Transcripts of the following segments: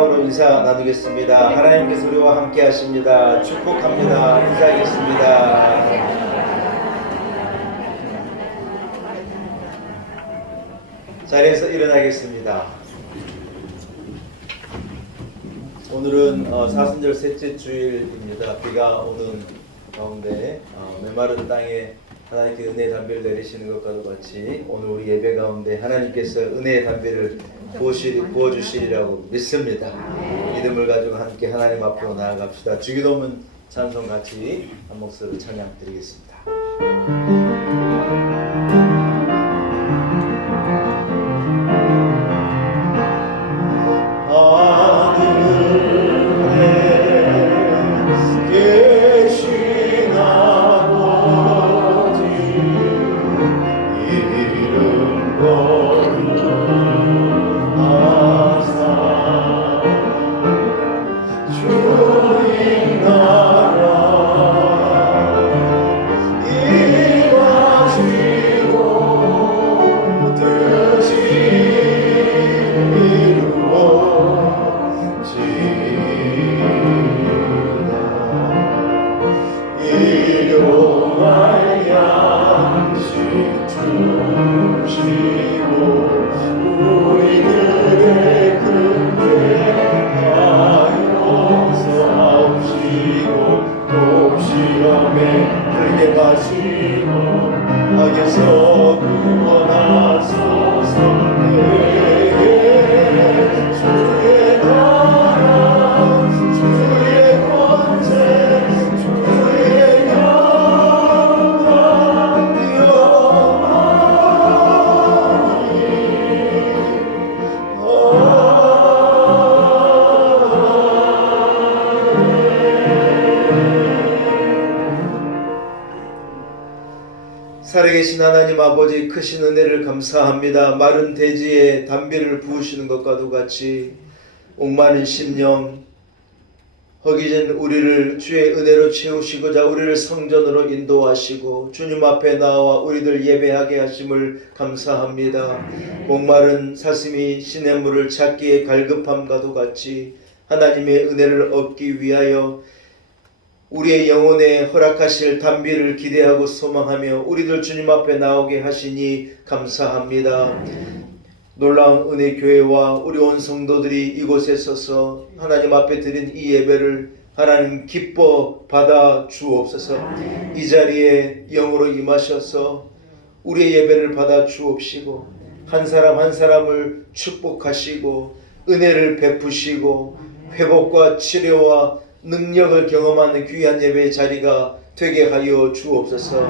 으로 인사 나누겠습니다. 하나님께서 우리와 함께 하십니다. 축복합니다. 인사하겠습니다. 자리에서 일어나겠습니다. 오늘은 사순절 셋째 주일입니다. 비가 오는 가운데 메마른 땅에 하나님께 은혜의 담비를 내리시는 것과도 같이 오늘 우리 예배 가운데 하나님께서 은혜의 담비를 부어주시리라고 믿습니다. 믿음을 가지고 함께 하나님 앞으로 나아갑시다. 주기도문 찬송 같이 한 목소리로 찬양 드리겠습니다. 살아계신 하나님 아버지, 크신 은혜를 감사합니다. 마른 대지에 담비를 부으시는 것과도 같이 옥마른 심령 허기진 우리를 주의 은혜로 채우시고자 우리를 성전으로 인도하시고 주님 앞에 나와 우리들 예배하게 하심을 감사합니다. 목마른 사슴이 시냇물을 찾기에 갈급함과도 같이 하나님의 은혜를 얻기 위하여 우리의 영혼에 허락하실 담비를 기대하고 소망하며 우리들 주님 앞에 나오게 하시니 감사합니다. 놀라운 은혜 교회와 우리 온 성도들이 이곳에 서서 하나님 앞에 드린 이 예배를 하나님 기뻐 받아 주옵소서. 이 자리에 영으로 임하셔서 우리의 예배를 받아 주옵시고 한 사람 한 사람을 축복하시고 은혜를 베푸시고 회복과 치료와 능력을 경험하는 귀한 예배의 자리가 되게 하여 주옵소서.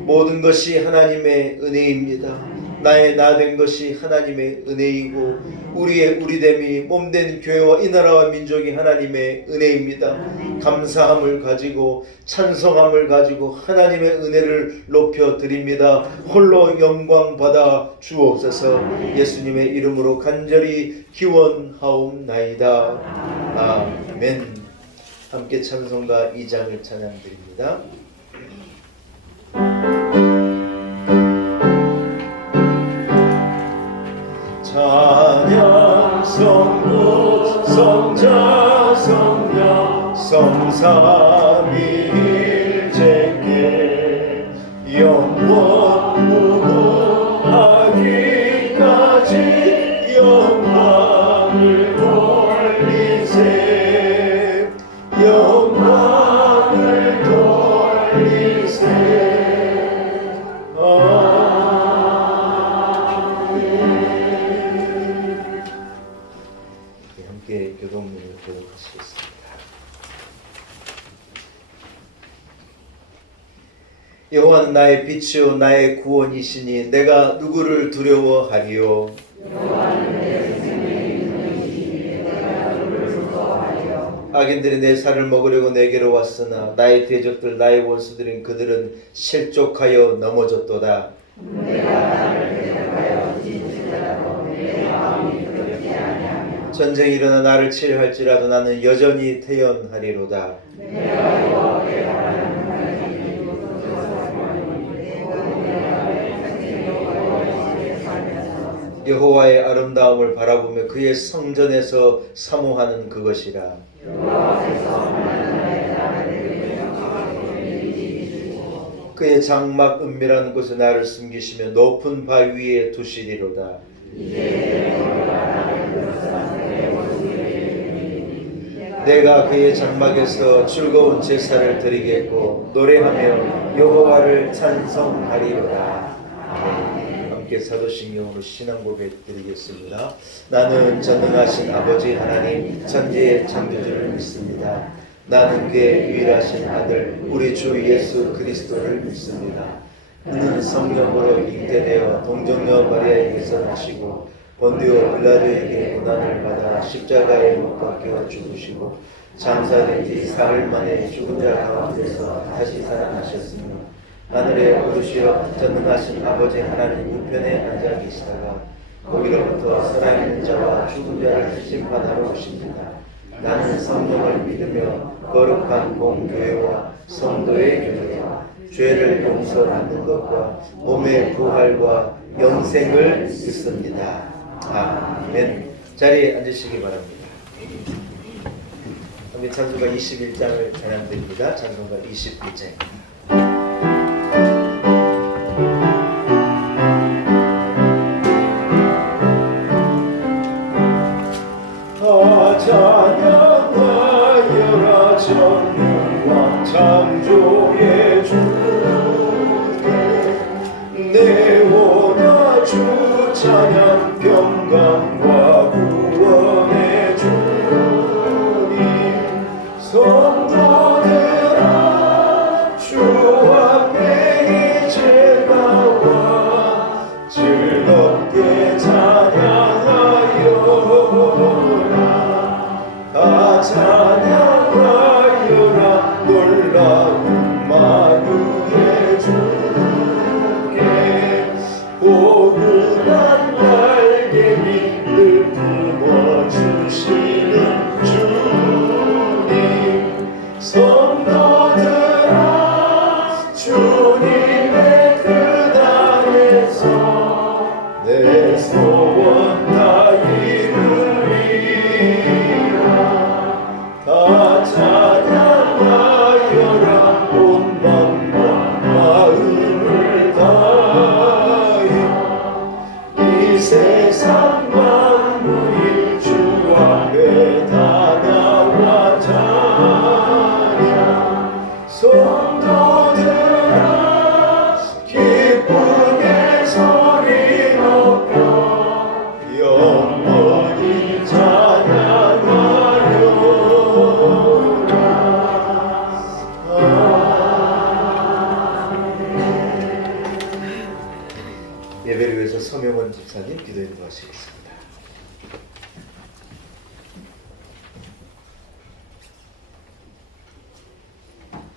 모든 것이 하나님의 은혜입니다. 나의 나 된 것이 하나님의 은혜이고 우리의 우리됨이 몸된 교회와 이 나라와 민족이 하나님의 은혜입니다. 감사함을 가지고 찬송함을 가지고 하나님의 은혜를 높여 드립니다. 홀로 영광 받아 주옵소서. 예수님의 이름으로 간절히 기원하옵나이다. 아멘. 함께 찬송가 2장을 찬양드립니다. 찬양 성부 성자 성령 성삼위일체께 영원 무궁하기까지 영광을 돌리세 영광을 돌리세. 함께 교동문을 교독하시겠습니다. 여호와는 나의 빛이요 나의 구원이시니 내가 누구를 두려워하리요. 악인들이 내 살을 먹으려고 내게로 왔으나 나의 대적들 나의 원수들인 그들은 실족하여 넘어졌도다. 전쟁이 일어나 나를 치려 할지라도 나는 여전히 태연하리로다. 여호와의 아름다움을 바라보며 그의 성전에서 사모하는 그것이라. 그의 장막 은밀한 곳에 나를 숨기시며 높은 바 위에 두시리로다. 내가 그의 장막에서 즐거운 제사를 드리겠고 노래하며 여호와를 찬송하리로다. 함께 사도신경으로 신앙 고백 드리겠습니다. 나는 전능하신 아버지 하나님 천지의 창조주를 믿습니다. 나는 그의 유일하신 아들 우리 주 예수 그리스도를 믿습니다. 그는 성령으로 잉태되어 동정녀 마리아에게서 나시고 본디오 빌라도에게 고난을 받아 십자가에 못 박혀 죽으시고 장사된 지 사흘 만에 죽은 자 가운데서 다시 살아나셨으며 하늘에 오르시어 전능하신 아버지 하나님 우편에 앉아 계시다가 거기로부터 살아있는 자와 죽은 자를 심판하러 오십니다. 나는 성령을 믿으며 거룩한 공교회와 성도의 교제와 죄를 용서받는 것과 몸의 부활과 영생을 믿습니다. 아멘. 자리에 앉으시기 바랍니다. 우리 찬송가 21장을 찬양드립니다. 찬송가 21장입니다. 찬양하여라 전능왕 창조의 주께 내 원하 주 찬양 평강과 구원의 주님 성도들아 주 앞에 이제 나와 즐겁게 찬양하여라 놀라운 만유의 주께 포근한 날개를 품어주시는 주님 성도들아 주님의 뜻안에서 내 소원 다 다 찬양하여라 온 맘과 마음을 다하여 이 세상 만물이 주 앞에 다 나와 찬양 성도들아 기쁘게 소리 높여 영원히 찬양하여 예배를 위해서 서명원 집사님 기도 인도하시겠습니다.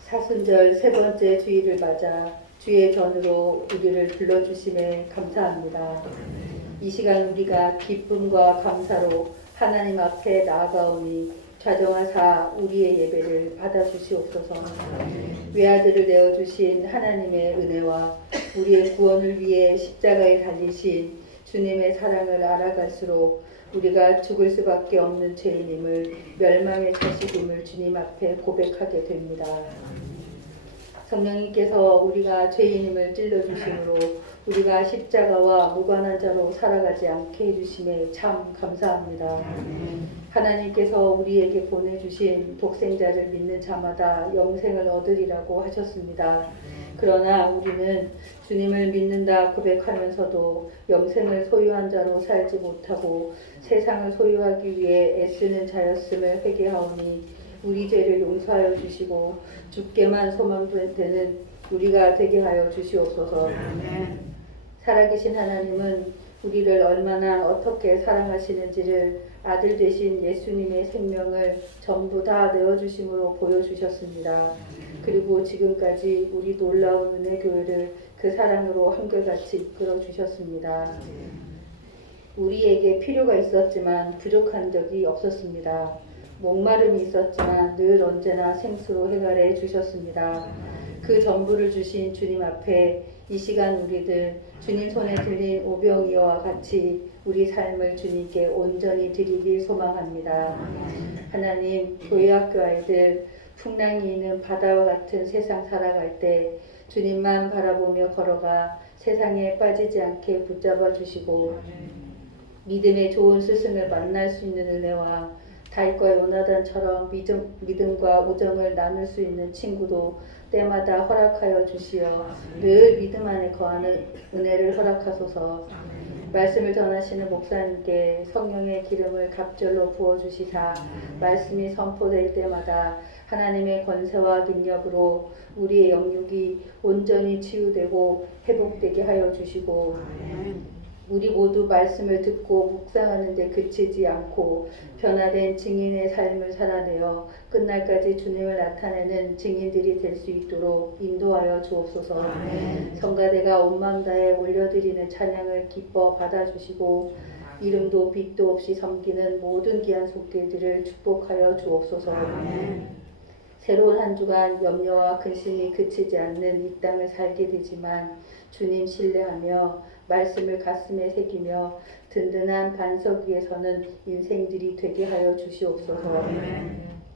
사순절 세 번째 주일을 맞아 주의 전으로 우리를 불러주심에 감사합니다. 이 시간 우리가 기쁨과 감사로 하나님 앞에 나아가오니 좌정하사 우리의 예배를 받아주시옵소서. 외아들을 내어주신 하나님의 은혜와 우리의 구원을 위해 십자가에 달리신 주님의 사랑을 알아갈수록 우리가 죽을 수밖에 없는 죄인임을 멸망의 자식임을 주님 앞에 고백하게 됩니다. 성령님께서 우리가 죄인임을 찔러주심으로 우리가 십자가와 무관한 자로 살아가지 않게 해주심에 참 감사합니다. 하나님께서 우리에게 보내주신 독생자를 믿는 자마다 영생을 얻으리라고 하셨습니다. 그러나 우리는 주님을 믿는다 고백하면서도 영생을 소유한 자로 살지 못하고 세상을 소유하기 위해 애쓰는 자였음을 회개하오니 우리 죄를 용서하여 주시고 주께만 소망되는 우리가 되게 하여 주시옵소서. 살아계신 하나님은 우리를 얼마나 어떻게 사랑하시는지를 아들 되신 예수님의 생명을 전부 다 내어주심으로 보여주셨습니다. 그리고 지금까지 우리 놀라운 은혜 교회를 그 사랑으로 한결같이 이끌어 주셨습니다. 우리에게 필요가 있었지만 부족한 적이 없었습니다. 목마름이 있었지만 늘 언제나 생수로 해결해 주셨습니다. 그 전부를 주신 주님 앞에 이 시간 우리들 주님 손에 들린 오병이어와 같이 우리 삶을 주님께 온전히 드리길 소망합니다. 하나님, 교회학교 아이들 풍랑이 있는 바다와 같은 세상 살아갈 때 주님만 바라보며 걸어가 세상에 빠지지 않게 붙잡아 주시고 믿음의 좋은 스승을 만날 수 있는 은혜와 다윗과 요나단처럼 믿음과 우정을 나눌 수 있는 친구도 때마다 허락하여 주시어 늘 믿음 안에 거하는 은혜를 허락하소서. 말씀을 전하시는 목사님께 성령의 기름을 갑절로 부어주시사 말씀이 선포될 때마다 하나님의 권세와 능력으로 우리의 영육이 온전히 치유되고 회복되게 하여 주시고 우리 모두 말씀을 듣고 묵상하는 데 그치지 않고 변화된 증인의 삶을 살아내어 끝날까지 주님을 나타내는 증인들이 될 수 있도록 인도하여 주옵소서. 성가대가 온 마음 다해 올려드리는 찬양을 기뻐 받아주시고 이름도 빛도 없이 섬기는 모든 귀한 손길들을 축복하여 주옵소서. 새로운 한 주간 염려와 근심이 그치지 않는 이 땅을 살게 되지만 주님 신뢰하며 말씀을 가슴에 새기며 든든한 반석 위에 서는 인생들이 되게 하여 주시옵소서.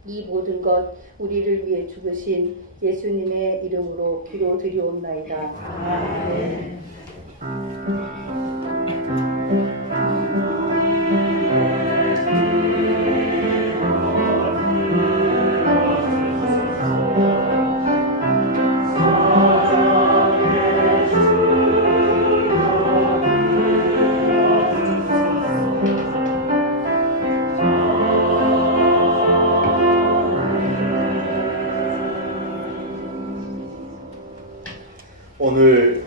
이 모든 것 우리를 위해 죽으신 예수님의 이름으로 기도드리옵나이다. 아멘. 오늘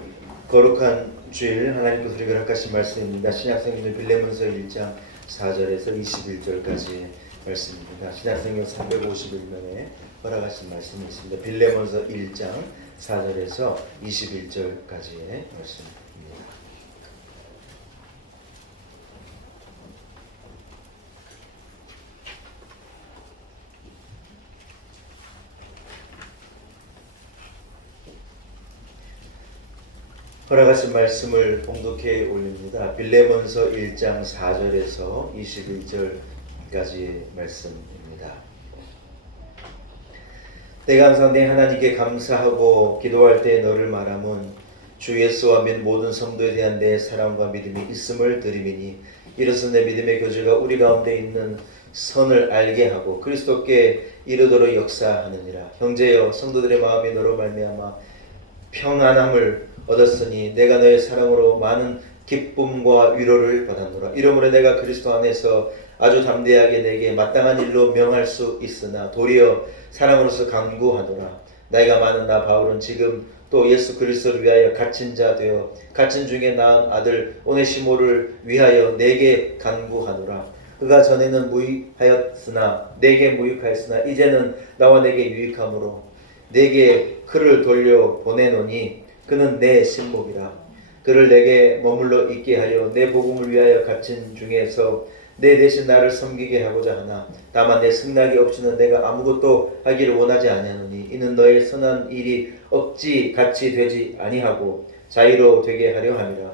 거룩한 주일 하나님께서 우리에게 허락하신 말씀입니다. 신약성경 빌레몬서 1장 4절에서 21절까지의 말씀입니다. 신약성경 351면에 허락하신 말씀이 있습니다. 빌레몬서 1장 4절에서 21절까지의 말씀입니다. 허락하신 말씀을 봉독해 올립니다. 빌레몬서 1장 4절에서 21절까지의 말씀입니다. 내가 항상 내 하나님께 감사하고 기도할 때 너를 말하면 주 예수와 및 모든 성도에 대한 내 사랑과 믿음이 있음을 드리미니 이로써 내 믿음의 교제가 우리 가운데 있는 선을 알게 하고 그리스도께 이르도록 역사하느니라. 형제여, 성도들의 마음이 너로 말미암아 평안함을 얻었으니 내가 너의 사랑으로 많은 기쁨과 위로를 받았노라. 이러므로 내가 그리스도 안에서 아주 담대하게 내게 마땅한 일로 명할 수 있으나 도리어 사랑으로서 간구하노라. 나이가 많은 나 바울은 지금 또 예수 그리스도를 위하여 갇힌 자 되어 갇힌 중에 낳은 아들 오네시모를 위하여 내게 간구하노라. 그가 전에는 무익하였으나 내게 무익하였으나 이제는 나와 내게 유익함으로 내게 그를 돌려 보내노니 그는 내 신복이라. 그를 내게 머물러 있게 하여 내 복음을 위하여 갇힌 중에서 내 대신 나를 섬기게 하고자 하나 다만 내 승낙이 없이는 내가 아무것도 하기를 원하지 아니하노니 이는 너의 선한 일이 억지 같이 되지 아니하고 자유로 되게 하려 함이라.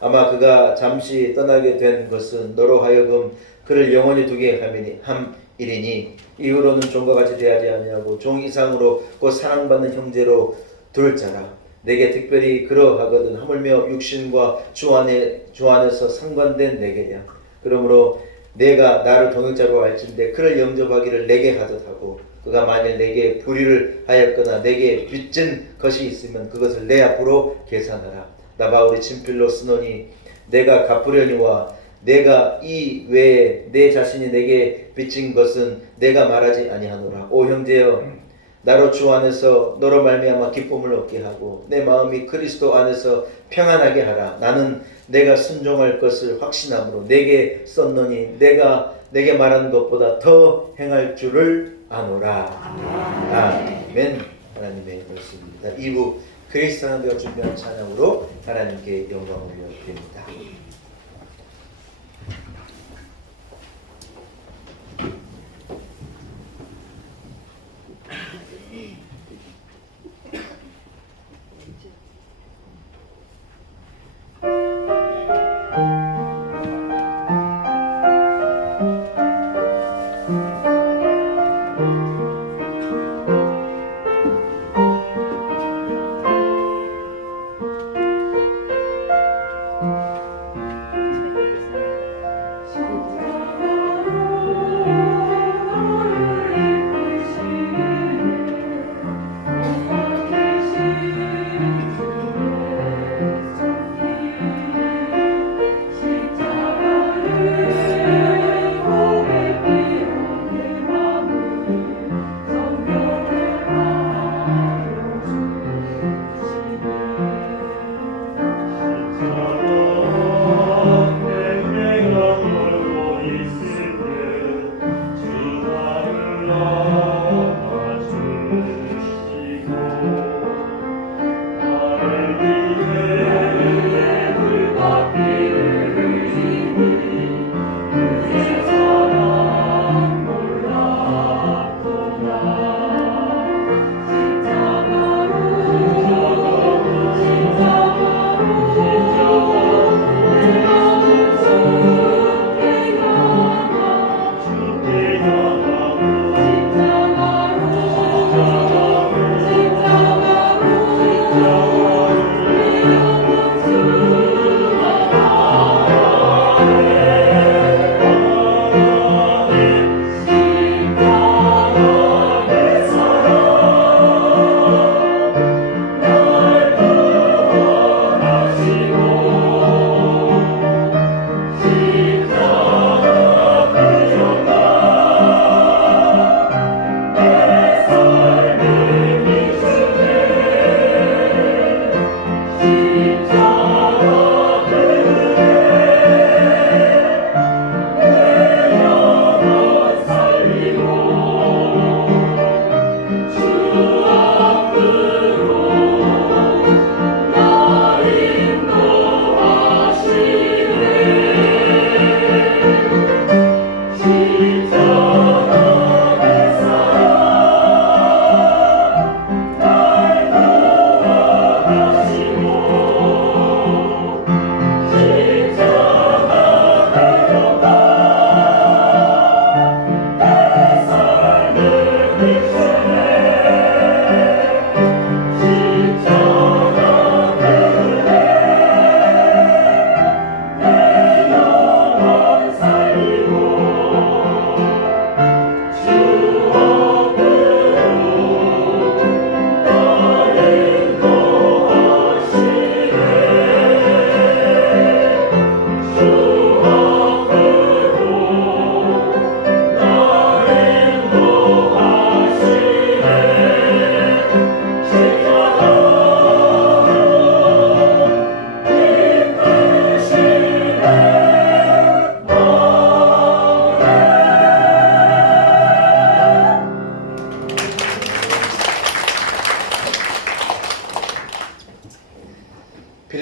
아마 그가 잠시 떠나게 된 것은 너로 하여금 그를 영원히 두게 함이리니 이후로는 종과 같이 대하지 아니하고 종 이상으로 곧 사랑받는 형제로 둘 자라. 내게 특별히 그러하거든 하물며 육신과 주 안에서 상관된 내게야. 그러므로 내가 나를 동역자로 할진대 그를 영접하기를 내게 하듯 하고 그가 만일 내게 불의를 하였거나 내게 빚진 것이 있으면 그것을 내 앞으로 계산하라. 나 바울이 친필로 쓰노니 내가 갚으려니와 내가 이 외에 내 자신이 내게 빚진 것은 내가 말하지 아니하노라. 오 형제여, 나로 주 안에서 너로 말미암아 기쁨을 얻게 하고 내 마음이 그리스도 안에서 평안하게 하라. 나는 내가 순종할 것을 확신함으로 내게 썼노니 내가 내게 말하는 것보다 더 행할 줄을 아노라. 아멘. 하나님의 말씀입니다. 2부 그리스도 하나님과 준비한 찬양으로 하나님께 영광을 드립니다.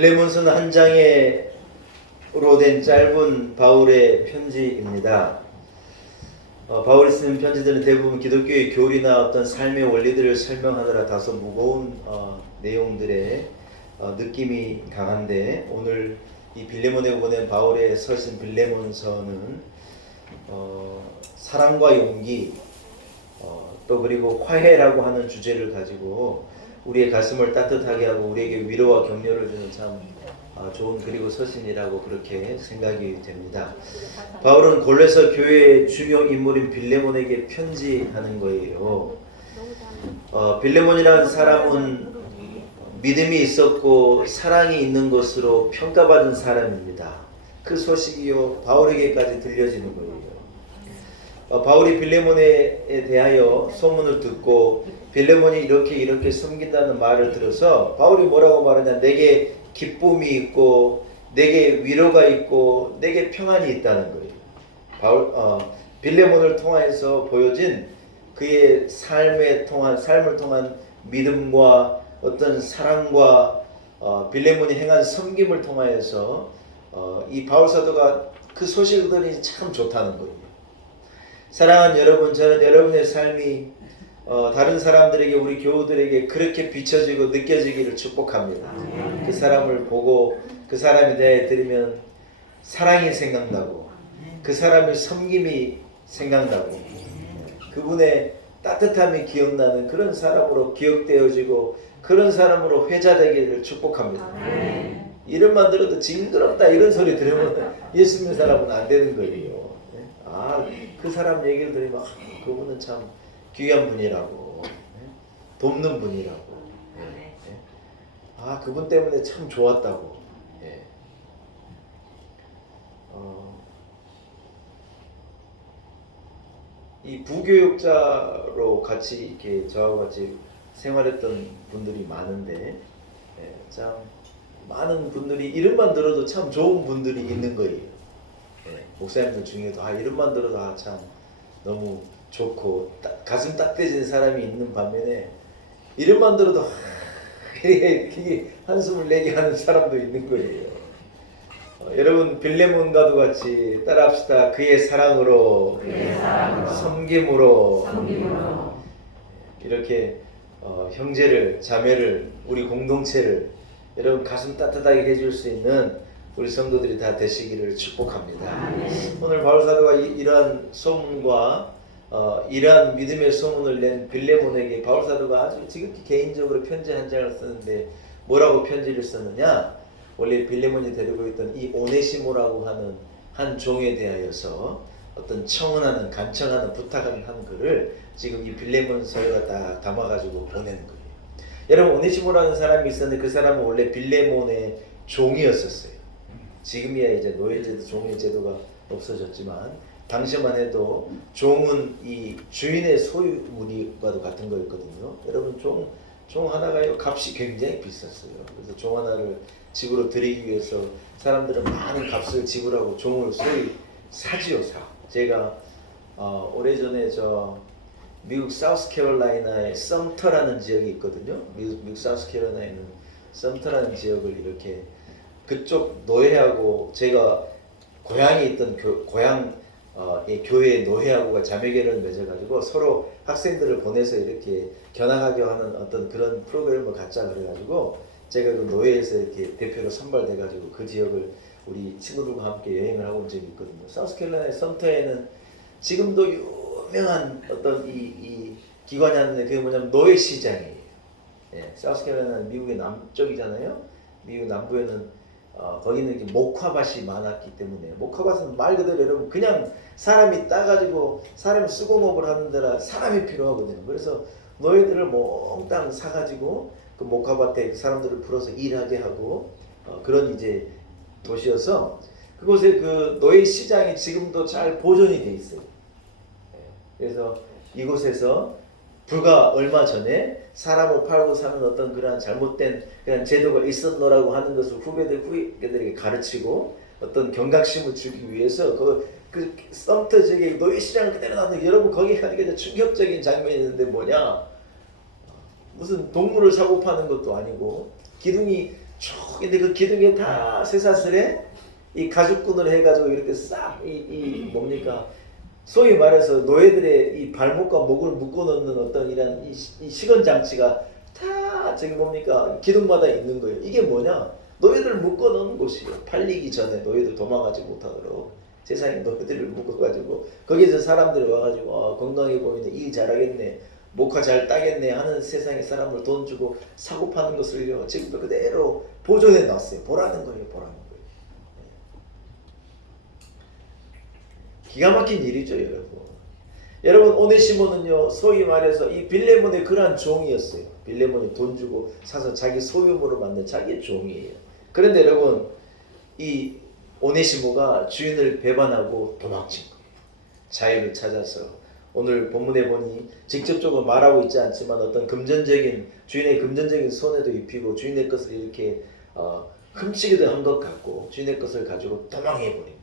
빌레몬서는 한 장으로 된 짧은 바울의 편지입니다. 바울이 쓰는 편지들은 대부분 기독교의 교리나 어떤 삶의 원리들을 설명하느라 다소 무거운 내용들의 느낌이 강한데, 오늘 이 빌레몬에 보낸 바울의 서신 빌레몬서는 사랑과 용기, 또 그리고 화해라고 하는 주제를 가지고 우리의 가슴을 따뜻하게 하고 우리에게 위로와 격려를 주는 참 좋은 그리고 서신이라고 그렇게 생각이 됩니다. 바울은 골로새 교회의 중요 인물인 빌레몬에게 편지하는 거예요. 빌레몬이라는 사람은 믿음이 있었고 사랑이 있는 것으로 평가받은 사람입니다. 그 소식이요 바울에게까지 들려지는 거예요. 바울이 빌레몬에 대하여 소문을 듣고 빌레몬이 이렇게 섬긴다는 말을 들어서 바울이 뭐라고 말하냐, 내게 기쁨이 있고 내게 위로가 있고 내게 평안이 있다는 거예요. 빌레몬을 통해서 보여진 그의 삶을 통한 믿음과 어떤 사랑과 빌레몬이 행한 섬김을 통하여서 이 바울 사도가 그 소식들이 참 좋다는 거예요. 사랑하는 여러분, 저는 여러분의 삶이 다른 사람들에게, 우리 교우들에게 그렇게 비춰지고 느껴지기를 축복합니다. 그 사람을 보고 그 사람에 대해 들으면 사랑이 생각나고 그 사람의 섬김이 생각나고 그분의 따뜻함이 기억나는 그런 사람으로 기억되어지고 그런 사람으로 회자되기를 축복합니다. 이름만 들어도 징그럽다 이런 소리 들으면 예수 믿는 사람은 안 되는 거예요. 그 사람 얘기를 들으면 그분은 참 귀한 분이라고, 돕는 분이라고, 그분 때문에 참 좋았다고. 이 부교육자로 같이 이렇게 저하고 같이 생활했던 분들이 많은데, 참 많은 분들이 이름만 들어도 참 좋은 분들이 있는 거예요. 목사님들 중에도 이름만 들어도 참 너무 좋고 가슴 따뜻해지는 사람이 있는 반면에 이름만 들어도 이게 한숨을 내게 하는 사람도 있는 거예요. 여러분 빌레몬과도 같이 따라합시다. 그의 사랑으로, 섬김으로 이렇게 형제를, 자매를, 우리 공동체를 여러분 가슴 따뜻하게 해줄 수 있는 우리 성도들이 다 되시기를 축복합니다. 오늘 바울 사도가 이러한 소문과 이러한 믿음의 소문을 낸 빌레몬에게 바울 사도가 아주 지극히 개인적으로 편지 한 장을 쓰는데 뭐라고 편지를 썼느냐? 원래 빌레몬이 데리고 있던 이 오네시모라고 하는 한 종에 대하여서 어떤 청원하는, 간청하는, 부탁하는 글을 지금 이 빌레몬서에다 다 담아가지고 보내는 거예요. 여러분, 오네시모라는 사람이 있었는데 그 사람은 원래 빌레몬의 종이었었어요. 지금이야 이제 노예제도, 종의 제도가 없어졌지만 당시만 해도 종은 이 주인의 소유물과도 같은 거였거든요. 여러분, 종 하나가요 값이 굉장히 비쌌어요. 그래서 종 하나를 집으로 들이기 위해서 사람들은 많은 값을 지불하고 종을 소위 사지요. 제가 오래전에 미국 사우스캐롤라이나의 썸터라는 지역이 있거든요. 미국 사우스캐롤라이나에는 썸터라는 지역을 이렇게 그쪽 노예하고 제가 고향에 있던 교회 노예하고가 자매결을 맺어가지고 서로 학생들을 보내서 이렇게 견학하게 하는 어떤 그런 프로그램을 갖자 그래가지고 제가 그 노예에서 이렇게 대표로 선발돼가지고 그 지역을 우리 친구들과 함께 여행을 하고 온 적이 있거든요. 사우스캐롤라이나 썸터에는 지금도 유명한 어떤 이 기관이 하는데 그게 뭐냐면 노예 시장이에요. 사우스캐롤라이나는 미국의 남쪽이잖아요. 미국 남부에는 거기는 이렇게 목화밭이 많았기 때문에, 목화밭은 말 그대로 여러분 그냥 사람이 따가지고 사람이 수공업을 하는 데라 사람이 필요하거든요. 그래서 노예들을 몽땅 사가지고 그 목화밭에 사람들을 풀어서 일하게 하고 그런 이제 도시여서 그곳에 그 노예 시장이 지금도 잘 보존이 돼 있어요. 그래서 이곳에서 불과 얼마 전에 사람을 팔고 사는 어떤 그런 잘못된 그런 제도가 있었노라고 하는 것을 후배들에게 가르치고 어떤 경각심을 주기 위해서 그 썸터 지역에 노예 시장을 그대로 놨는데 여러분 거기 가니까 충격적인 장면이 있는데 뭐냐? 무슨 동물을 사고 파는 것도 아니고 기둥이 쭉 근데 그 기둥에 다 쇠사슬에 이 가죽끈을 해가지고 이렇게 싹 이 뭡니까 소위 말해서 노예들의 이 발목과 목을 묶어 놓는 어떤 이런 이 시건 장치가 다 저기 뭡니까 기둥마다 있는 거예요. 이게 뭐냐? 노예들을 묶어 놓는 곳이에요. 팔리기 전에 노예들 도망가지 못하도록 세상에 노예들을 묶어가지고 거기서 사람들이 와가지고 건강해 보이네, 일 잘하겠네, 목화 잘 따겠네 하는 세상에 사람을 돈 주고 사고 파는 것을요 지금도 그대로 보존해 놨어요. 보라는 거예요. 보라는 거예요. 기가 막힌 일이죠, 여러분. 여러분 오네시모는요 소위 말해서 이 빌레몬의 그러한 종이었어요. 빌레몬이 돈 주고 사서 자기 소유물로 만든 자기의 종이에요. 그런데 여러분 이 오네시모가 주인을 배반하고 도망친 거예요. 자유를 찾아서 오늘 본문에 보니 직접적으로 말하고 있지 않지만 어떤 금전적인 주인의 금전적인 손해도 입히고 주인의 것을 이렇게 훔치기도 한 것 같고 주인의 것을 가지고 도망해 버린 거예요.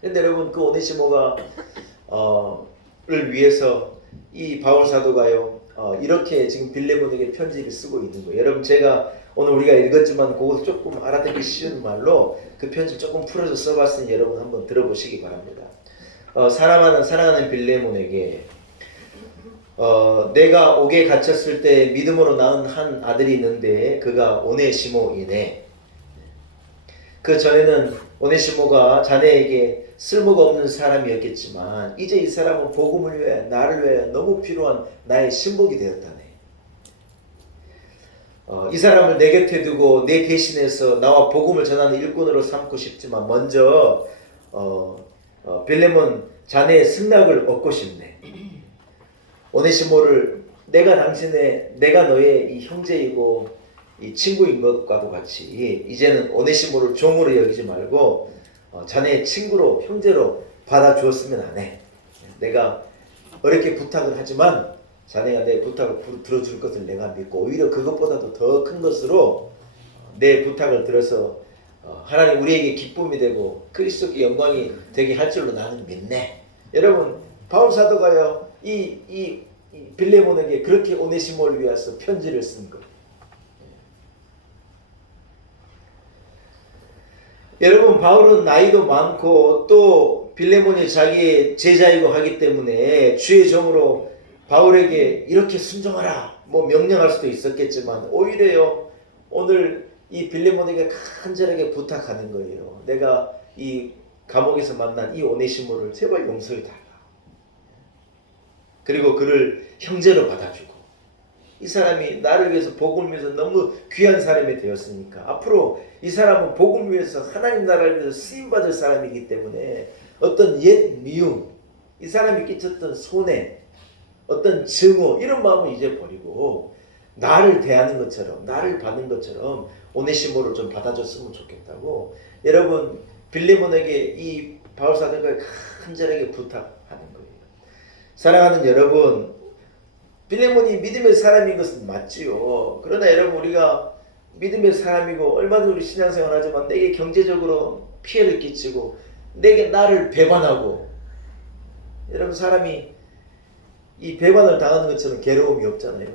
그런데 여러분 그 오네시모가 를 위해서 이 바울 사도가요 이렇게 지금 빌레몬에게 편지를 쓰고 있는 거예요. 여러분 제가 오늘 우리가 읽었지만 그것을 조금 알아듣기 쉬운 말로 그 편지를 조금 풀어서 써봤으니 여러분 한번 들어보시기 바랍니다. 사랑하는 빌레몬에게 내가 옥에 갇혔을 때 믿음으로 낳은 한 아들이 있는데 그가 오네시모이네. 그 전에는 오네시모가 자네에게 쓸모가 없는 사람이었겠지만 이제 이 사람은 복음을 위해 나를 위해 너무 필요한 나의 신복이 되었다네. 이 사람을 내 곁에 두고 내 대신해서 나와 복음을 전하는 일꾼으로 삼고 싶지만 먼저 빌레몬 자네의 승낙을 얻고 싶네. 오네시모를 내가 너의 이 형제이고 이 친구인 것과도 같이 이제는 오네시모를 종으로 여기지 말고 자네의 친구로 형제로 받아주었으면 하네. 내가 어렵게 부탁을 하지만 자네가 내 부탁을 들어줄 것을 내가 믿고 오히려 그것보다도 더 큰 것으로 내 부탁을 들어서 하나님 우리에게 기쁨이 되고 그리스도께 영광이 되게 할 줄로 나는 믿네. 여러분 바울 사도가요 이 빌레몬에게 그렇게 오네시모를 위해서 편지를 쓴 거예요. 여러분 바울은 나이도 많고 또 빌레몬이 자기의 제자이고 하기 때문에 주의 종으로 바울에게 이렇게 순종하라 뭐 명령할 수도 있었겠지만 오히려요 오늘 이 빌레몬에게 간절하게 부탁하는 거예요. 내가 이 감옥에서 만난 이 오네시모를 제발 용서해 달라. 그리고 그를 형제로 받아주고 이 사람이 나를 위해서 복음을 위해서 너무 귀한 사람이 되었으니까 앞으로 이 사람은 복음을 위해서 하나님 나라를 위해서 쓰임받을 사람이기 때문에 어떤 옛 미움, 이 사람이 끼쳤던 손해, 어떤 증오 이런 마음을 이제 버리고 나를 대하는 것처럼 나를 받는 것처럼 오네시모를 좀 받아줬으면 좋겠다고 여러분 빌레몬에게 이 바울 사도가 간절하게 부탁하는 거예요. 사랑하는 여러분 빌레몬이 믿음의 사람인 것은 맞지요. 그러나 여러분 우리가 믿음의 사람이고 얼마든지 우리 신앙생활 하지만 내게 경제적으로 피해를 끼치고 내게 나를 배반하고 여러분 사람이 이 배반을 당하는 것처럼 괴로움이 없잖아요.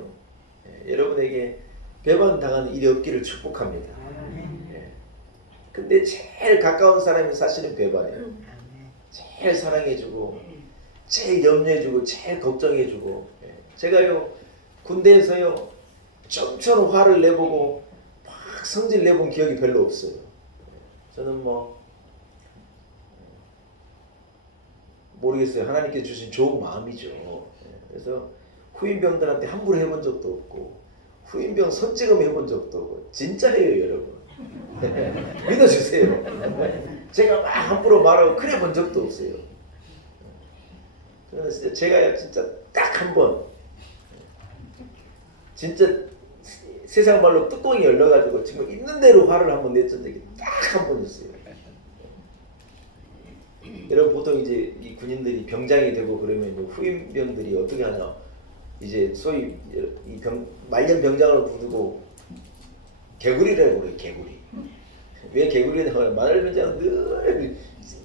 여러분에게 배반당하는 일이 없기를 축복합니다. 근데 제일 가까운 사람이 사실은 배반이에요. 제일 사랑해주고 제일 염려해주고 제일 걱정해주고 제가요 군대에서요 좀처럼 화를 내보고 막 성질 내본 기억이 별로 없어요. 저는 뭐 모르겠어요. 하나님께 주신 좋은 마음이죠. 그래서 후임병들한테 함부로 해본 적도 없고 후임병 손찌검 해본 적도 없고 진짜예요 여러분. 믿어주세요. 제가 막 함부로 말하고 그래 본 적도 없어요. 그래서 진짜 제가 진짜 딱 한 번 진짜 세상 말로 뚜껑이 열려가지고 지금 있는 대로 화를 한번 냈던 적이 딱 한 번 있어요. 여러분 보통 이제 이 군인들이 병장이 되고 그러면 후임병들이 어떻게 하냐 이제 소위 이 말년 병장을 부르고 개구리라고 그래요. 개구리. 왜 개구리냐면 말년 병장은 늘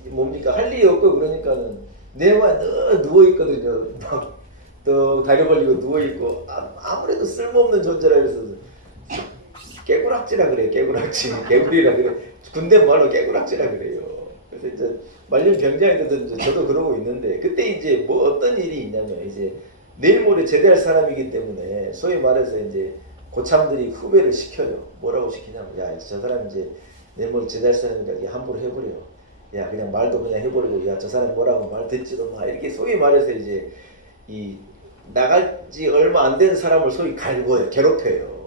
뭡니까 할 일이 없고 그러니까는 내와 늘 누워 있거든요. 막 또 다리 벌리고 누워 있고 아무래도 쓸모없는 존재라 그래서 깨구락지라 그래. 깨구락지. 개구리라 그래. 군대 말로 깨구락지라 그래요. 그래서 이제 말년 병장이 되든 이제 저도 그러고 있는데 그때 이제 뭐 어떤 일이 있냐면 이제 내일 모레 제대할 사람이기 때문에 소위 말해서 이제 고참들이 후배를 시켜요. 뭐라고 시키냐면 야 저 사람 이제 내일 모레 제대할 사람이니까 함부로 해버려. 야 그냥 말도 그냥 해버리고 야 저 사람 뭐라고 말 듣지도 마. 이렇게 소위 말해서 이제 이 나갈 지 얼마 안 된 사람을 소위 갈고요. 괴롭혀요.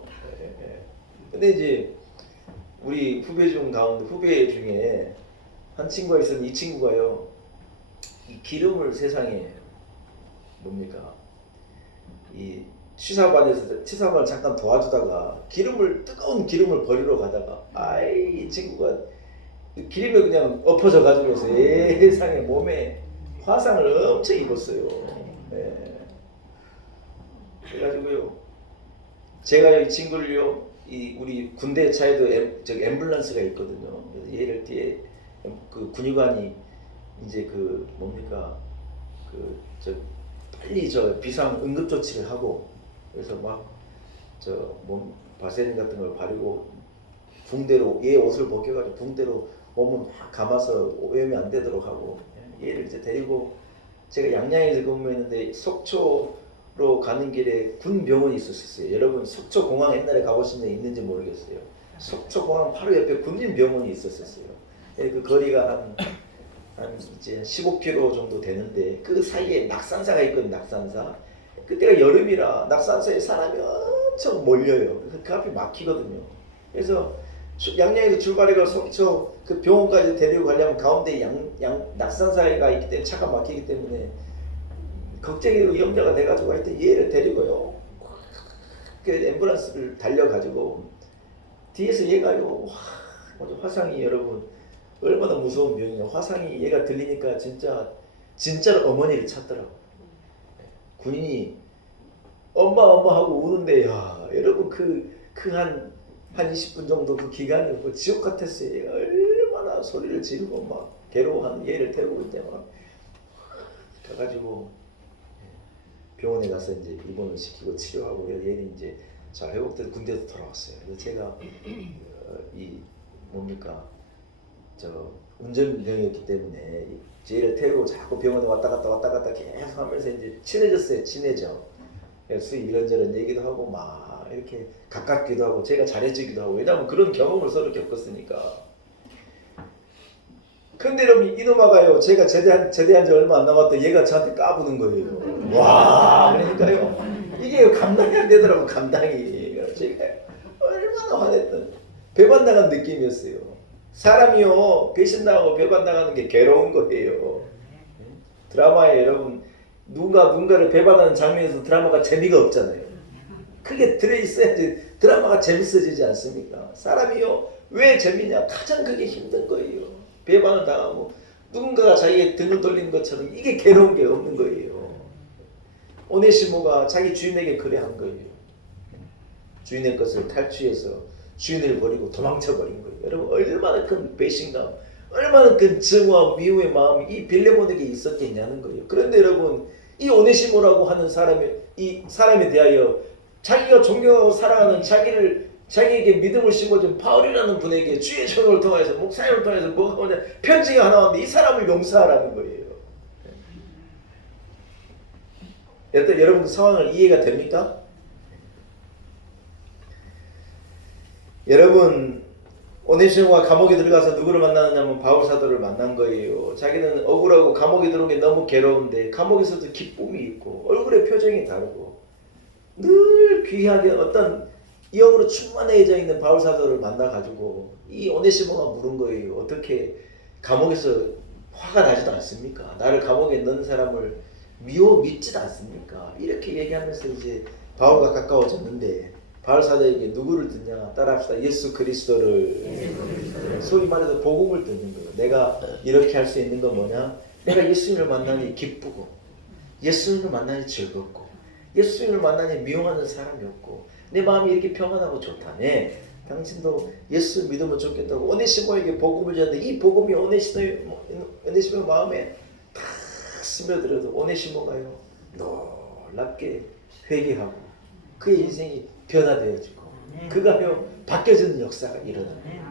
근데 이제 우리 후배 중 가운데 후배 중에 한 친구가 있었는데 이 친구가요 이 기름을 세상에 뭡니까 이 취사반을 잠깐 도와주다가 뜨거운 기름을 버리러 가다가 아이 이 친구가 기름에 그냥 엎어져 가지고서 세상에 몸에 화상을 엄청 입었어요. 예. 그래가지고요 제가 이 친구를요 이 우리 군대 차에도 저기 앰뷸런스가 있거든요. 그래서 얘를 뒤에 그 군의관이 이제 그 뭡니까 그 저 빨리 저 비상 응급 조치를 하고 그래서 막 저 몸 바세린 같은 걸 바르고 붕대로 얘 옷을 벗겨가지고 붕대로 몸을 막 감아서 오염이 안 되도록 하고 얘를 이제 데리고 제가 양양에서 근무했는데 속초로 가는 길에 군 병원이 있었어요. 여러분 속초 공항 옛날에 가보신 적 있는지 모르겠어요. 속초 공항 바로 옆에 군인 병원이 있었어요. 그 거리가 한 이제 15km 정도 되는데 그 사이에 낙산사가 있거든요. 낙산사. 그때가 여름이라 낙산사에 사람이 엄청 몰려요. 그래서 그 앞이 막히거든요. 그래서 양양에서 출발해서 속초 그 병원까지 데리고 가려면 가운데 낙산사가 있기 때문에 차가 막히기 때문에 걱정이 위험자가 돼가지고 하여튼 얘를 데리고요. 그 앰뷸런스를 달려가지고 뒤에서 얘가요 화상이 여러분 얼마나 무서운 병이냐. 화상이 얘가 들리니까 진짜로 어머니를 찾더라고. 군인이 엄마 하고 우는데 야 여러분 그 한 20분 정도 그 기간이 뭐 지옥 같았어요. 얘가 얼마나 소리를 지르고 막 괴로워하는 얘를 데리고 있대 막 가가지고 병원에 가서 이제 입원을 시키고 치료하고 얘는 이제 잘 회복돼서 군대에서 돌아왔어요. 그래서 제가 이 뭡니까 저 운전병이었기 때문에 얘를 태우고 자꾸 병원에 왔다 갔다 계속 하면서 이제 친해졌어요. 그래서 이런저런 얘기도 하고 막 이렇게 가깝기도 하고 제가 잘해주기도 하고 왜냐하면 그런 경험을 서로 겪었으니까. 근데 여러분 이놈아가요 제가 제대한 지 얼마 안 남았다 얘가 저한테 까부는 거예요. 와 그러니까요 이게 감당이 안 되더라고. 감당이. 제가 얼마나 화냈던 배반당한 느낌이었어요. 사람이요 배신당하고 배반당하는 게 괴로운 거예요. 드라마에 여러분 누군가를 배반하는 장면에서 드라마가 재미가 없잖아요. 그게 들어있어야지 드라마가 재밌어지지 않습니까? 사람이요 왜 재미냐 가장 그게 힘든 거예요. 배반을 당하고 누군가가 자기의 등을 돌리는 것처럼 이게 괴로운 게 없는 거예요. 오네시모가 자기 주인에게 그래 한 거예요. 주인의 것을 탈취해서 주인을 버리고 도망쳐 버린 거예요. 여러분 얼마나 큰 배신감, 얼마나 큰 증오와 미움의 마음이 이 빌레몬에게 있었겠냐는 거예요. 그런데 여러분 이 오네시모라고 하는 이 사람에 대하여 자기가 존경하고 사랑하는 자기에게 믿음을 심어준 바울이라는 분에게 주의 전을 통해서 목사님을 통해서 뭐가 오냐 편지가 하나 왔는데 이 사람을 용서하라는 거예요. 여러분 상황을 이해가 됩니까? 여러분 오네시모가 감옥에 들어가서 누구를 만나느냐면 바울 사도를 만난 거예요. 자기는 억울하고 감옥에 들어온 게 너무 괴로운데 감옥에서도 기쁨이 있고 얼굴의 표정이 다르고 늘 귀하게 어떤 영으로 충만해져 있는 바울 사도를 만나가지고 이 오네시모가 물은 거예요. 어떻게 감옥에서 화가 나지도 않습니까? 나를 감옥에 넣은 사람을 믿지도 않습니까? 이렇게 얘기하면서 이제 바울과 가까워졌는데 바울 사도에게 누구를 듣냐? 따라합시다. 예수 그리스도를. 소위 말해서 복음을 듣는 거예요. 내가 이렇게 할 수 있는 건 뭐냐? 내가 예수님을 만나니 기쁘고 예수님을 만나니 즐겁고 예수님을 만나니 미워하는 사람이 없고 내 마음이 이렇게 평안하고 좋다네. 당신도 예수 믿으면 좋겠다고 오네시모에게 복음을 전했는데 이 복음이 오네시모 마음에 탁 스며들어도 오네시모가요 놀랍게 회개하고 그의 인생이 변화되어지고 그가요 바뀌어지는 역사가 일어납니다.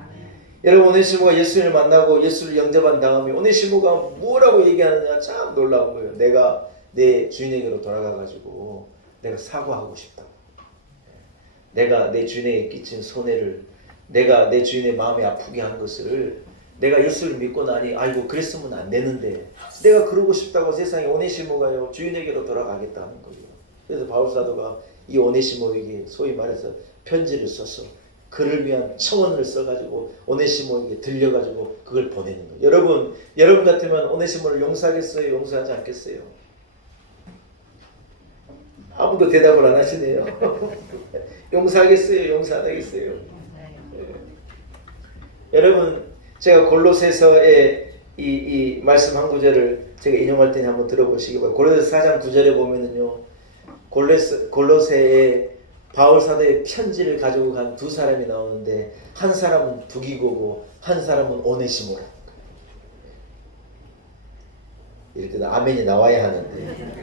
여러분 오네시모가 예수를 만나고 예수를 영접한 다음에 오네시모가 뭐라고 얘기하느냐 참 놀라운 거예요. 내가 내 주인에게로 돌아가가지고 내가 사과하고 싶다. 내가 내 주인에게 끼친 손해를, 내가 내 주인의 마음이 아프게 한 것을 내가 예수를 믿고 나니 아이고 그랬으면 안 되는데 내가 그러고 싶다고 세상에 오네시모가요 주인에게로 돌아가겠다는 거예요. 그래서 바울 사도가 이 오네시모에게 소위 말해서 편지를 써서 그를 위한 청원을 써가지고 오네시모에게 들려가지고 그걸 보내는 거예요. 여러분 같으면 오네시모를 용서하겠어요? 용서하지 않겠어요? 아무도 대답을 안 하시네요. 용서하겠어요? 용서 안 하겠어요? 여러분 제가 골로새서의 이 말씀 한 구절을 제가 인용할 테니 한번 들어보시기 바랍니다. 골로새 4장 9절에 보면은요 골로새에 바울 사도의 편지를 가지고 간 두 사람이 나오는데 한 사람은 두기고고 한 사람은 오네시모라는 거예요. 이렇게 아멘이 나와야 하는데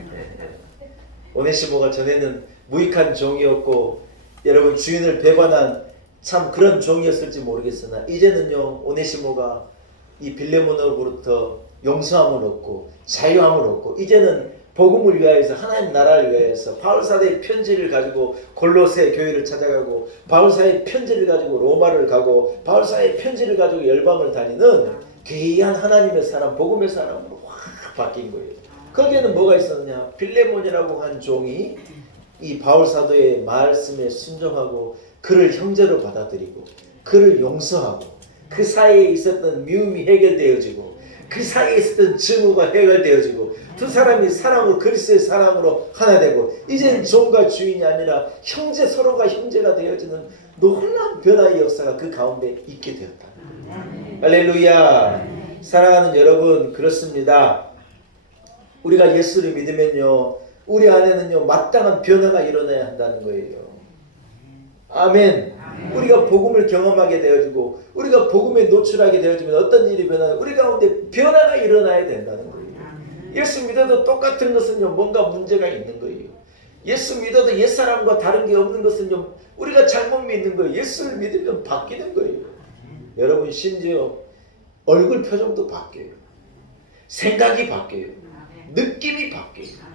오네시모가 전에는 무익한 종이었고 여러분 주인을 배반한 참 그런 종이었을지 모르겠으나 이제는요 오네시모가 이 빌레몬으로부터 용서함을 얻고 자유함을 얻고 이제는 복음을 위하여서 하나님 나라를 위하여서 바울 사도의 편지를 가지고 골로새 교회를 찾아가고 바울 사도의 편지를 가지고 로마를 가고 바울 사도의 편지를 가지고 열방을 다니는 귀한 하나님의 사람 복음의 사람으로 확 바뀐 거예요. 거기에는 뭐가 있었느냐 빌레몬이라고 한 종이 이 바울 사도의 말씀에 순종하고 그를 형제로 받아들이고 그를 용서하고 그 사이에 있었던 미움이 해결되어지고 그 사이에 있었던 증오가 해결되어지고 두 사람이 사랑으로 그리스도의 사랑으로 하나 되고 이제는 종과 주인이 아니라 형제 서로가 형제가 되어지는 놀라운 변화의 역사가 그 가운데 있게 되었다. 할렐루야. 사랑하는 여러분 그렇습니다. 우리가 예수를 믿으면요 우리 안에는요 마땅한 변화가 일어나야 한다는 거예요. 아멘. 우리가 복음을 경험하게 되어지고 우리가 복음에 노출하게 되어지면 어떤 일이 변하냐 우리 가운데 변화가 일어나야 된다는 거예요. 예수 믿어도 똑같은 것은요 뭔가 문제가 있는 거예요. 예수 믿어도 옛사람과 다른 게 없는 것은요 우리가 잘못 믿는 거예요. 예수를 믿으면 바뀌는 거예요. 여러분 심지어 얼굴 표정도 바뀌어요. 생각이 바뀌어요. 느낌이 바뀌어요.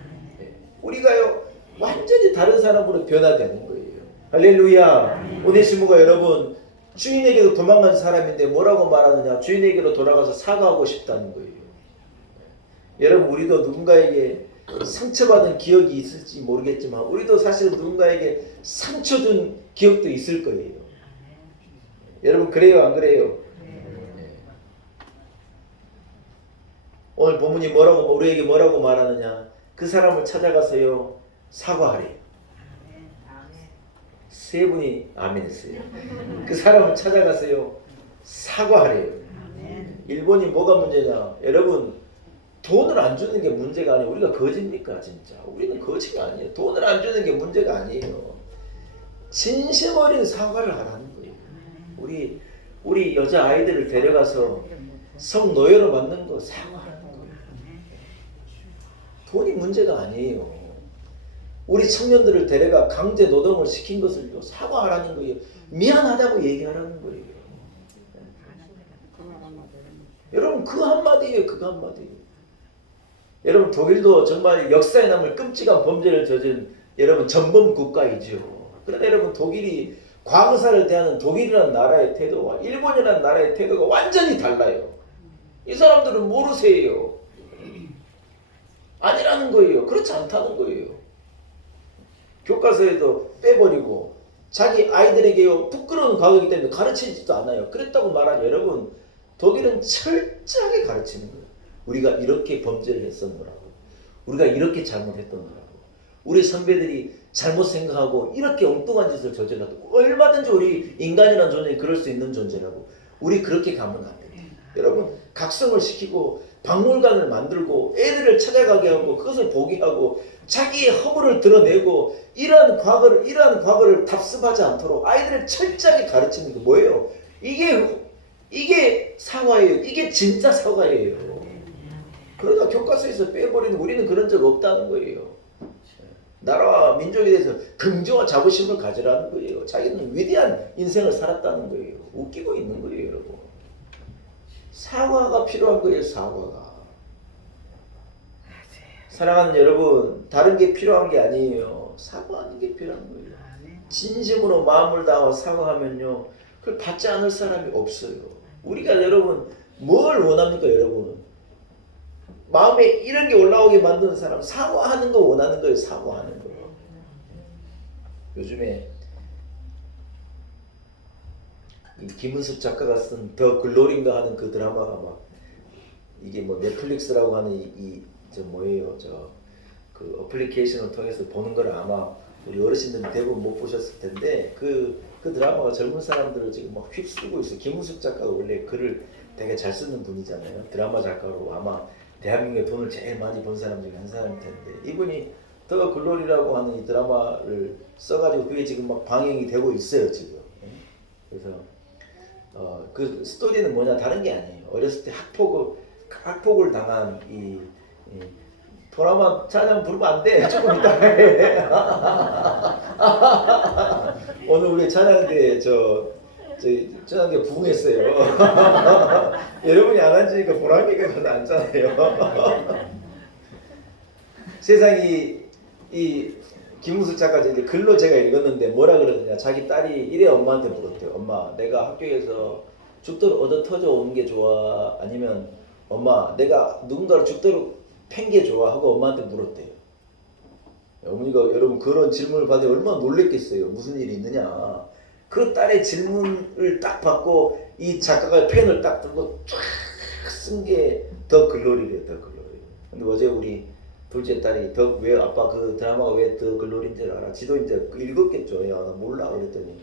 우리가요 완전히 다른 사람으로 변화되는 거예요. 할렐루야. 오네시모가 여러분 주인에게로 도망간 사람인데 뭐라고 말하느냐 주인에게로 돌아가서 사과하고 싶다는 거예요. 여러분 우리도 누군가에게 상처받은 기억이 있을지 모르겠지만 우리도 사실 누군가에게 상처 준 기억도 있을 거예요. 여러분 그래요 안 그래요? 오늘 본문이 우리에게 뭐라고 말하느냐 그 사람을 찾아가서요 사과하래요. 세 분이 아멘 했어요. 그 사람을 찾아가서요 사과하래요. 일본이 뭐가 문제냐 여러분 돈을 안 주는 게 문제가 아니에요. 우리가 거지입니까 진짜? 우리는 거지가 아니에요. 돈을 안 주는 게 문제가 아니에요. 진심 어린 사과를 하라는 거예요. 우리 여자 아이들을 데려가서 성노예로 만든 거 사과하는 거예요. 돈이 문제가 아니에요. 우리 청년들을 데려가 강제 노동을 시킨 것을 사과하라는 거예요. 미안하다고 얘기하라는 거예요. 여러분 그 한마디예요. 그 한마디. 여러분 독일도 정말 역사에 남을 끔찍한 범죄를 저지른 여러분 전범 국가이죠. 그런데 여러분 독일이 과거사를 대하는 독일이라는 나라의 태도와 일본이라는 나라의 태도가 완전히 달라요. 이 사람들은 모르세요. 아니라는 거예요. 그렇지 않다는 거예요. 교과서에도 빼버리고 자기 아이들에게요 부끄러운 과거이기 때문에 가르치지도 않아요. 그랬다고 말하죠. 여러분 독일은 철저하게 가르치는 거예요. 우리가 이렇게 범죄를 했었노라고. 우리가 이렇게 잘못했던 거라고. 우리 선배들이 잘못 생각하고 이렇게 엉뚱한 짓을 저질렀고 얼마든지 우리 인간이라는 존재는 그럴 수 있는 존재라고. 우리 그렇게 가면 안 됩니다. 여러분 각성을 시키고 박물관을 만들고 애들을 찾아가게 하고 그것을 보게 하고 자기의 허물을 드러내고 이러한 과거를 답습하지 않도록 아이들을 철저하게 가르치는 게 뭐예요? 이게 사과예요. 이게 진짜 사과예요. 그러다 교과서에서 빼버리는 우리는 그런 적 없다는 거예요. 나라와 민족에 대해서 긍정과 자부심을 가지라는 거예요. 자기는 위대한 인생을 살았다는 거예요. 웃기고 있는 거예요, 여러분. 사과가 필요한 거예요, 사과가. 사랑하는 여러분, 다른 게 필요한 게 아니에요. 사과하는 게 필요한 거예요. 진심으로 마음을 다하고 사과하면요, 그걸 받지 않을 사람이 없어요. 우리가 여러분 뭘 원합니까, 여러분? 마음에 이런 게 올라오게 만드는 사람, 사과하는 거 원하는 거예요. 사과하는 거예요. 요즘에 이 김은숙 작가가 쓴 더 글로리인가 하는 그 드라마가 막 이게 뭐 넷플릭스라고 하는 저 뭐예요, 저 그 어플리케이션을 통해서 보는 걸 아마 우리 어르신들은 대부분 못 보셨을 텐데 그 드라마가 젊은 사람들을 지금 막 휩쓸고 있어요. 김은숙 작가가 원래 글을 되게 잘 쓰는 분이잖아요. 드라마 작가로 아마 대한민국에 돈을 제일 많이 번 사람 중에 한 사람일 텐데, 이분이 더 글로리라고 하는 이 드라마를 써가지고 그게 지금 막 방영이 되고 있어요, 지금. 그래서 그 스토리는 뭐냐, 다른 게 아니에요. 어렸을 때 학폭을 당한 이 드라마 찬양 부르면 안 돼. 조금 이따 해. 오늘 우리 찬양대 찬양대 부흥했어요. 여러분이 안 앉으니까 보람이가 별로 앉잖아요. 세상이 이 김우수 작가 이제 글로 제가 읽었는데 뭐라 그러느냐, 자기 딸이 이래 엄마한테 물었대요. 엄마, 내가 학교에서 죽도록 얻어 터져 오는 게 좋아, 아니면 엄마 내가 누군가를 죽도록 팬 게 좋아 하고 엄마한테 물었대요. 어머니가 여러분 그런 질문을 받으면 얼마나 놀랬겠어요. 무슨 일이 있느냐. 그 딸의 질문을 딱 받고 이 작가가 펜을 딱 들고 쫙 쓴 게 더 글로리래요. 더 글로리. 근데 어제 우리 둘째 딸이 왜 아빠 그 드라마가 왜 더 글로리인 줄 알아? 지도 이제 읽었겠죠. 야, 나 몰라 그랬더니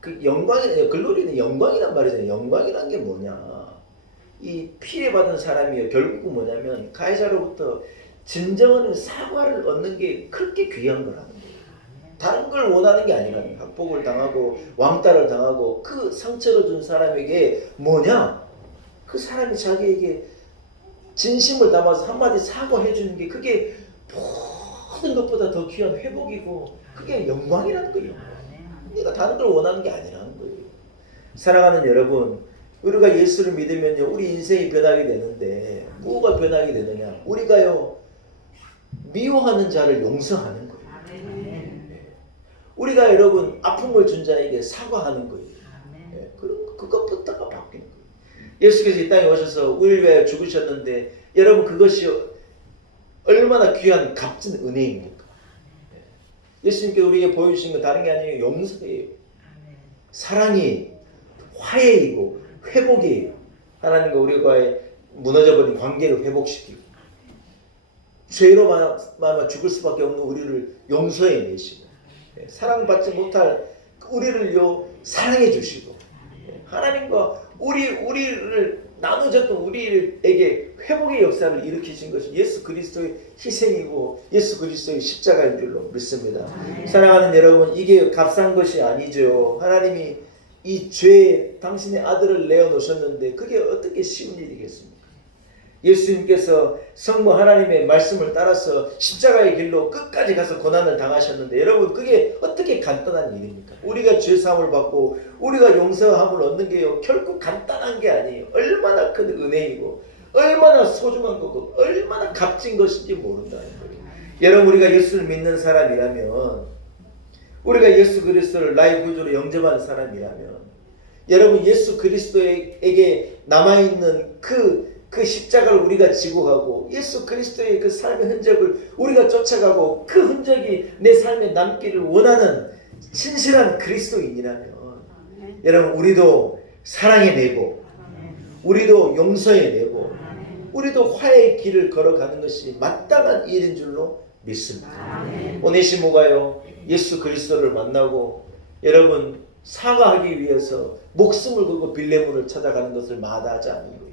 그 글로리는 영광이란 말이잖아요. 영광이란 게 뭐냐? 이 피해 받은 사람이요, 결국은 뭐냐면 가해자로부터 진정한 사과를 얻는 게 그렇게 귀한 거라는 거예요. 다른 걸 원하는 게 아니라는 거예요. 학폭을 당하고 왕따를 당하고 그 상처를 준 사람에게 뭐냐? 그 사람이 자기에게 진심을 담아서 한마디 사과해 주는 게 그게 모든 것보다 더 귀한 회복이고 그게 영광이라는 거예요. 그러니까 다른 걸 원하는 게 아니라는 거예요. 사랑하는 여러분, 우리가 예수를 믿으면요, 우리 인생이 변하게 되는데 뭐가 변하게 되느냐? 우리가요, 미워하는 자를 용서하는 거예요. 우리가 여러분 아픔을 준 자에게 사과하는 거예요. 그것부터가 바뀌는 거예요. 예수께서 이 땅에 오셔서 우리를 위하여 죽으셨는데 여러분 그것이 얼마나 귀한 값진 은혜입니까? 예수님께 우리에게 보여주신 건 다른 게 아니에요. 용서예요. 사랑이 화해이고 회복이에요. 하나님과 우리와의 무너져버린 관계를 회복시키고 죄로 말하면 죽을 수밖에 없는 우리를 용서해 내시고 사랑받지 못할 우리를요 사랑해 주시고 하나님과 우리를 나눠졌던 우리에게 회복의 역사를 일으키신 것이 예수 그리스도의 희생이고 예수 그리스도의 십자가인 줄로 믿습니다. 사랑하는 여러분, 이게 값싼 것이 아니죠. 하나님이 이 죄에 당신의 아들을 내어놓으셨는데 그게 어떻게 쉬운 일이겠습니까? 예수님께서 성부 하나님의 말씀을 따라서 십자가의 길로 끝까지 가서 고난을 당하셨는데 여러분 그게 어떻게 간단한 일입니까? 우리가 죄사함을 받고 우리가 용서함을 얻는 게요 결코 간단한 게 아니에요. 얼마나 큰 은혜이고 얼마나 소중한 거고 얼마나 값진 것인지 모른다는 거예요. 여러분 우리가 예수를 믿는 사람이라면, 우리가 예수 그리스도를 나의 구주로 영접하는 사람이라면, 여러분 예수 그리스도에게 남아있는 그 십자가를 우리가 지고 가고 예수 그리스도의 그 삶의 흔적을 우리가 쫓아가고 그 흔적이 내 삶에 남기를 원하는 신실한 그리스도인이라면 여러분 우리도 사랑해내고 우리도 용서해내고 우리도 화해의 길을 걸어가는 것이 마땅한 일인 줄로 믿습니다. 오네시모가요 예수 그리스도를 만나고 여러분 사과하기 위해서 목숨을 걸고 빌레몬을 찾아가는 것을 마다하지 않는 거예요.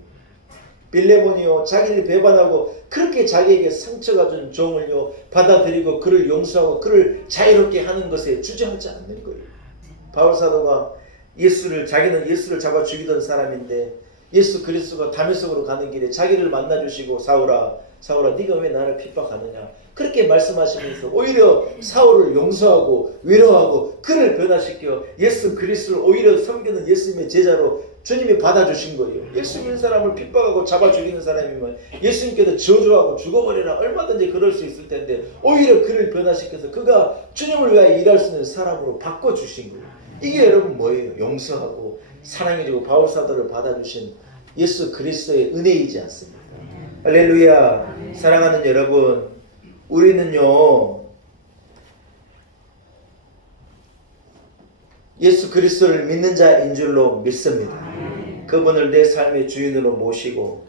빌레몬이요 자기를 배반하고 그렇게 자기에게 상처가 준 종을요 받아들이고 그를 용서하고 그를 자유롭게 하는 것에 주저하지 않는 거예요. 바울사도가 자기는 예수를 잡아 죽이던 사람인데 예수 그리스도가 다메섹으로 가는 길에 자기를 만나주시고 사울아 사울아 네가 왜 나를 핍박하느냐 그렇게 말씀하시면서 오히려 사울을 용서하고 위로하고 그를 변화시켜 예수 그리스도를 오히려 섬기는 예수님의 제자로 주님이 받아주신 거예요. 예수 믿는 사람을 핍박하고 잡아 죽이는 사람이면 예수님께서 저주하고 죽어버리라 얼마든지 그럴 수 있을 텐데 오히려 그를 변화시켜서 그가 주님을 위하여 일할 수 있는 사람으로 바꿔주신 거예요. 이게 여러분 뭐예요? 용서하고 사랑해주고 바울사도를 받아주신 예수 그리스도의 은혜이지 않습니까? 할렐루야. 사랑하는 여러분, 우리는요 예수 그리스도를 믿는 자인 줄로 믿습니다. 그분을 내 삶의 주인으로 모시고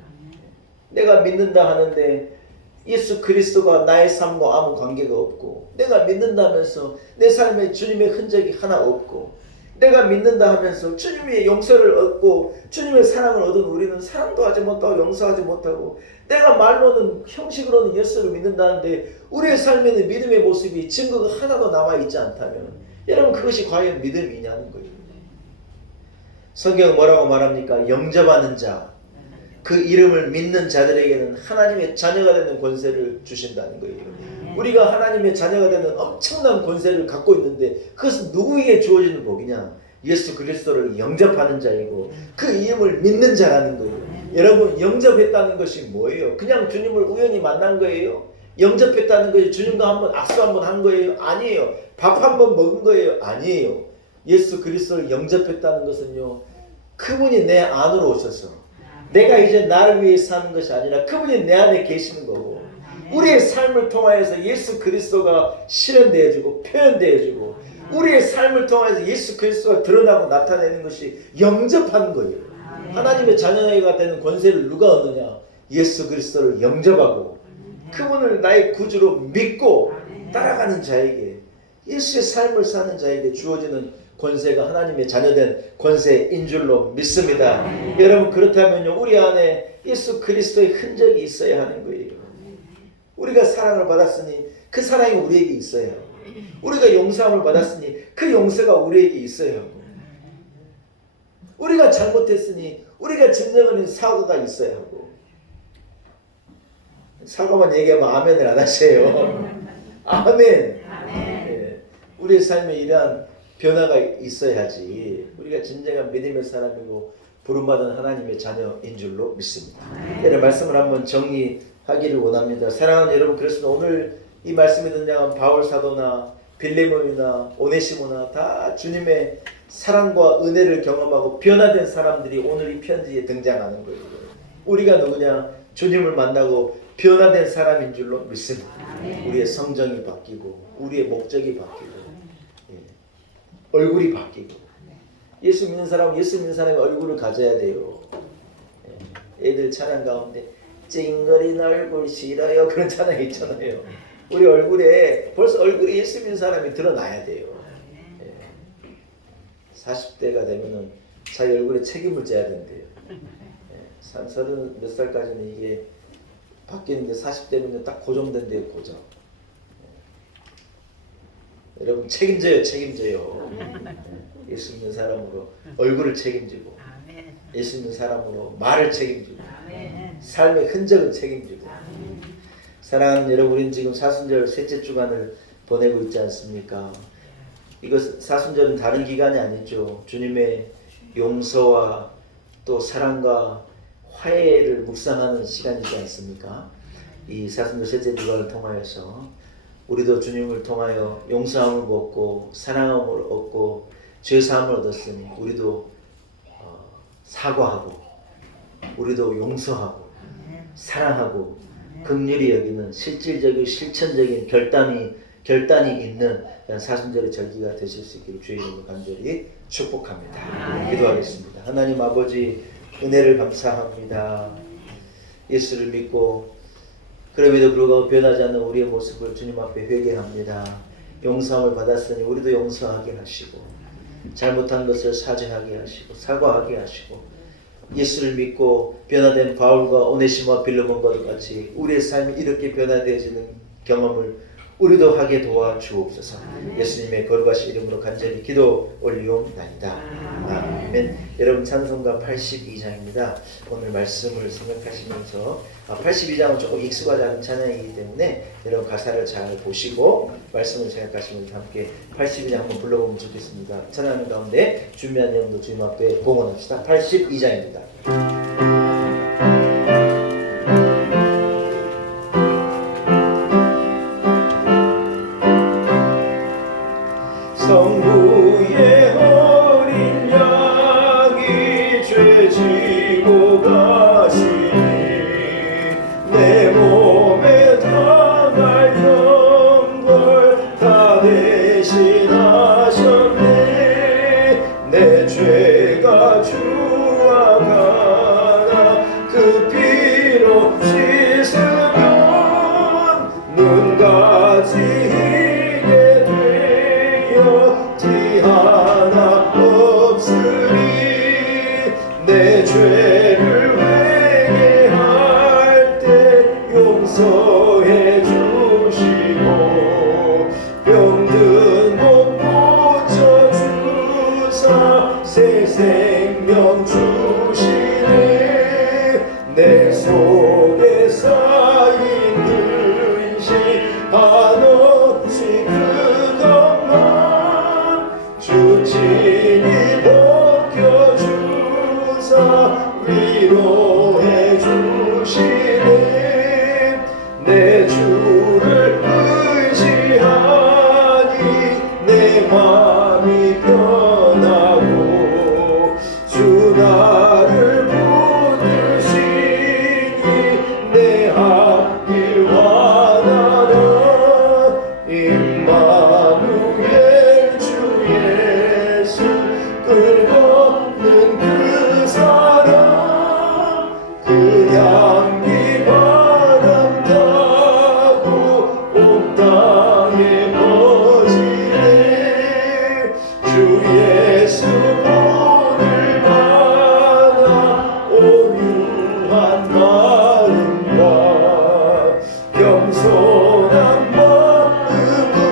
내가 믿는다 하는데 예수 그리스도가 나의 삶과 아무 관계가 없고 내가 믿는다면서 내 삶에 주님의 흔적이 하나 없고 내가 믿는다 하면서 주님의 용서를 얻고 주님의 사랑을 얻은 우리는 사랑도 하지 못하고 용서하지 못하고 내가 말로는 형식으로는 예수를 믿는다는데 우리의 삶에는 믿음의 모습이 증거가 하나도 남아있지 않다면 여러분 그것이 과연 믿음이냐는 거예요. 성경은 뭐라고 말합니까? 영접하는 자, 그 이름을 믿는 자들에게는 하나님의 자녀가 되는 권세를 주신다는 거예요. 우리가 하나님의 자녀가 되는 엄청난 권세를 갖고 있는데 그것은 누구에게 주어지는 복이냐? 예수 그리스도를 영접하는 자이고 그 이름을 믿는 자라는 거예요. 여러분 영접했다는 것이 뭐예요? 그냥 주님을 우연히 만난 거예요? 영접했다는 것이 주님과 한번 악수 한번 한 거예요? 아니에요. 밥 한번 먹은 거예요? 아니에요. 예수 그리스도를 영접했다는 것은요 그분이 내 안으로 오셔서 내가 이제 나를 위해 사는 것이 아니라 그분이 내 안에 계시는 거고 우리의 삶을 통하여서 예수 그리스도가 실현되어지고 표현되어지고 우리의 삶을 통하여서 예수 그리스도가 드러나고 나타내는 것이 영접하는 거예요. 하나님의 자녀가 되는 권세를 누가 얻느냐? 예수 그리스도를 영접하고 그분을 나의 구주로 믿고 따라가는 자에게 예수의 삶을 사는 자에게 주어지는 권세가 하나님의 자녀된 권세인 줄로 믿습니다. 여러분 그렇다면요 우리 안에 예수 그리스도의 흔적이 있어야 하는 거예요. 우리가 사랑을 받았으니 그 사랑이 우리에게 있어야 하고 우리가 용서함을 받았으니 그 용서가 우리에게 있어야 하고 우리가 잘못했으니 우리가 진정한 사과가 있어야 하고 사과만 얘기하면 아멘을 안 하세요. 아멘. 네. 우리의 삶에 이러한 변화가 있어야지 우리가 진정한 믿음의 사람이고 부름받은 하나님의 자녀인 줄로 믿습니다. 이런 말씀을 한번 정리하기를 원합니다. 사랑하는 여러분 그래서 오늘 이 말씀에 등장한 바울 사도나 빌레몬이나 오네시모나 다 주님의 사랑과 은혜를 경험하고 변화된 사람들이 오늘 이 편지에 등장하는 거예요. 우리가 누구냐? 주님을 만나고 변화된 사람인 줄로 믿습니다. 우리의 성정이 바뀌고 우리의 목적이 바뀌고 얼굴이 바뀌고 예수 믿는 사람은 예수 믿는 사람의 얼굴을 가져야 돼요. 애들 찬양 가운데 찡거린 얼굴 싫어요 그런 찬양이 있잖아요. 우리 얼굴에 벌써 얼굴이 예수 믿는 사람이 드러나야 돼요. 40대가 되면은 자기 얼굴에 책임을 져야 된대요. 30 몇 살까지는 이게 바뀌는데 40대면 딱 고정된대요. 고정. 여러분 책임져요. 책임져요. 예수 믿는 사람으로 얼굴을 책임지고 예수 믿는 사람으로 말을 책임지고 삶의 흔적을 책임지고 사랑하는 여러분 우리는 지금 사순절 셋째 주간을 보내고 있지 않습니까? 이것 사순절은 다른 기간이 아니죠. 주님의 용서와 또 사랑과 화해를 묵상하는 시간이지 않습니까? 이 사순절 셋째 주간을 통하여서 우리도 주님을 통하여 용서함을 얻고 사랑함을 얻고 죄사함을 얻었으니 우리도 사과하고 우리도 용서하고 사랑하고 긍휼히 여기는 실질적인 실천적인 결단이 있는 사순절의 절기가 되실 수 있기를 주의 이름으로 간절히 축복합니다. 기도하겠습니다. 하나님 아버지 은혜를 감사합니다. 예수를 믿고 그럼에도 불구하고 변하지 않는 우리의 모습을 주님 앞에 회개합니다. 용서함을 받았으니 우리도 용서하게 하시고 잘못한 것을 사죄하게 하시고 사과하게 하시고 예수를 믿고 변화된 바울과 오네시모와 빌레몬과도 같이 우리의 삶이 이렇게 변화되어지는 경험을 우리도 하게 도와주옵소서. 예수님의 거룩하신 이름으로 간절히 기도 올리옵나이다. 아멘. 여러분 찬송가 82장입니다. 오늘 말씀을 생각하시면서 82장은 조금 익숙하지 않은 찬양이기 때문에 여러분 가사를 잘 보시고 말씀을 생각하시면서 함께 82장 한번 불러보면 좋겠습니다. 찬양하는 가운데 준비한 내용도 주님 앞에 봉헌합시다. 82장입니다. 성부의 어린 양이 죄 지고 가시니 내 몸에 당할 형벌 다 대신하셨네. 내 죄가 주와 가나 그 피로 씻으면 눈같이 티 하나 없으리. 내 죄를 회개할 때 용서해 주시고 병든 몸 고쳐주사 새 생명 주시네. 내 속에 쌓인 근심 한없이 주친이 벗겨주사 위로해 주시네. 내 주를 의지하니 내 마음이 편하고 주 나를 붙드시니 내 앞길 완하나. 임마누엘 주 예수 끝없는 그 사랑 그 향기 바람 타고 온 땅에 퍼지네. 주 예수 보를 받아 오유한 마음과 겸손한 마음으로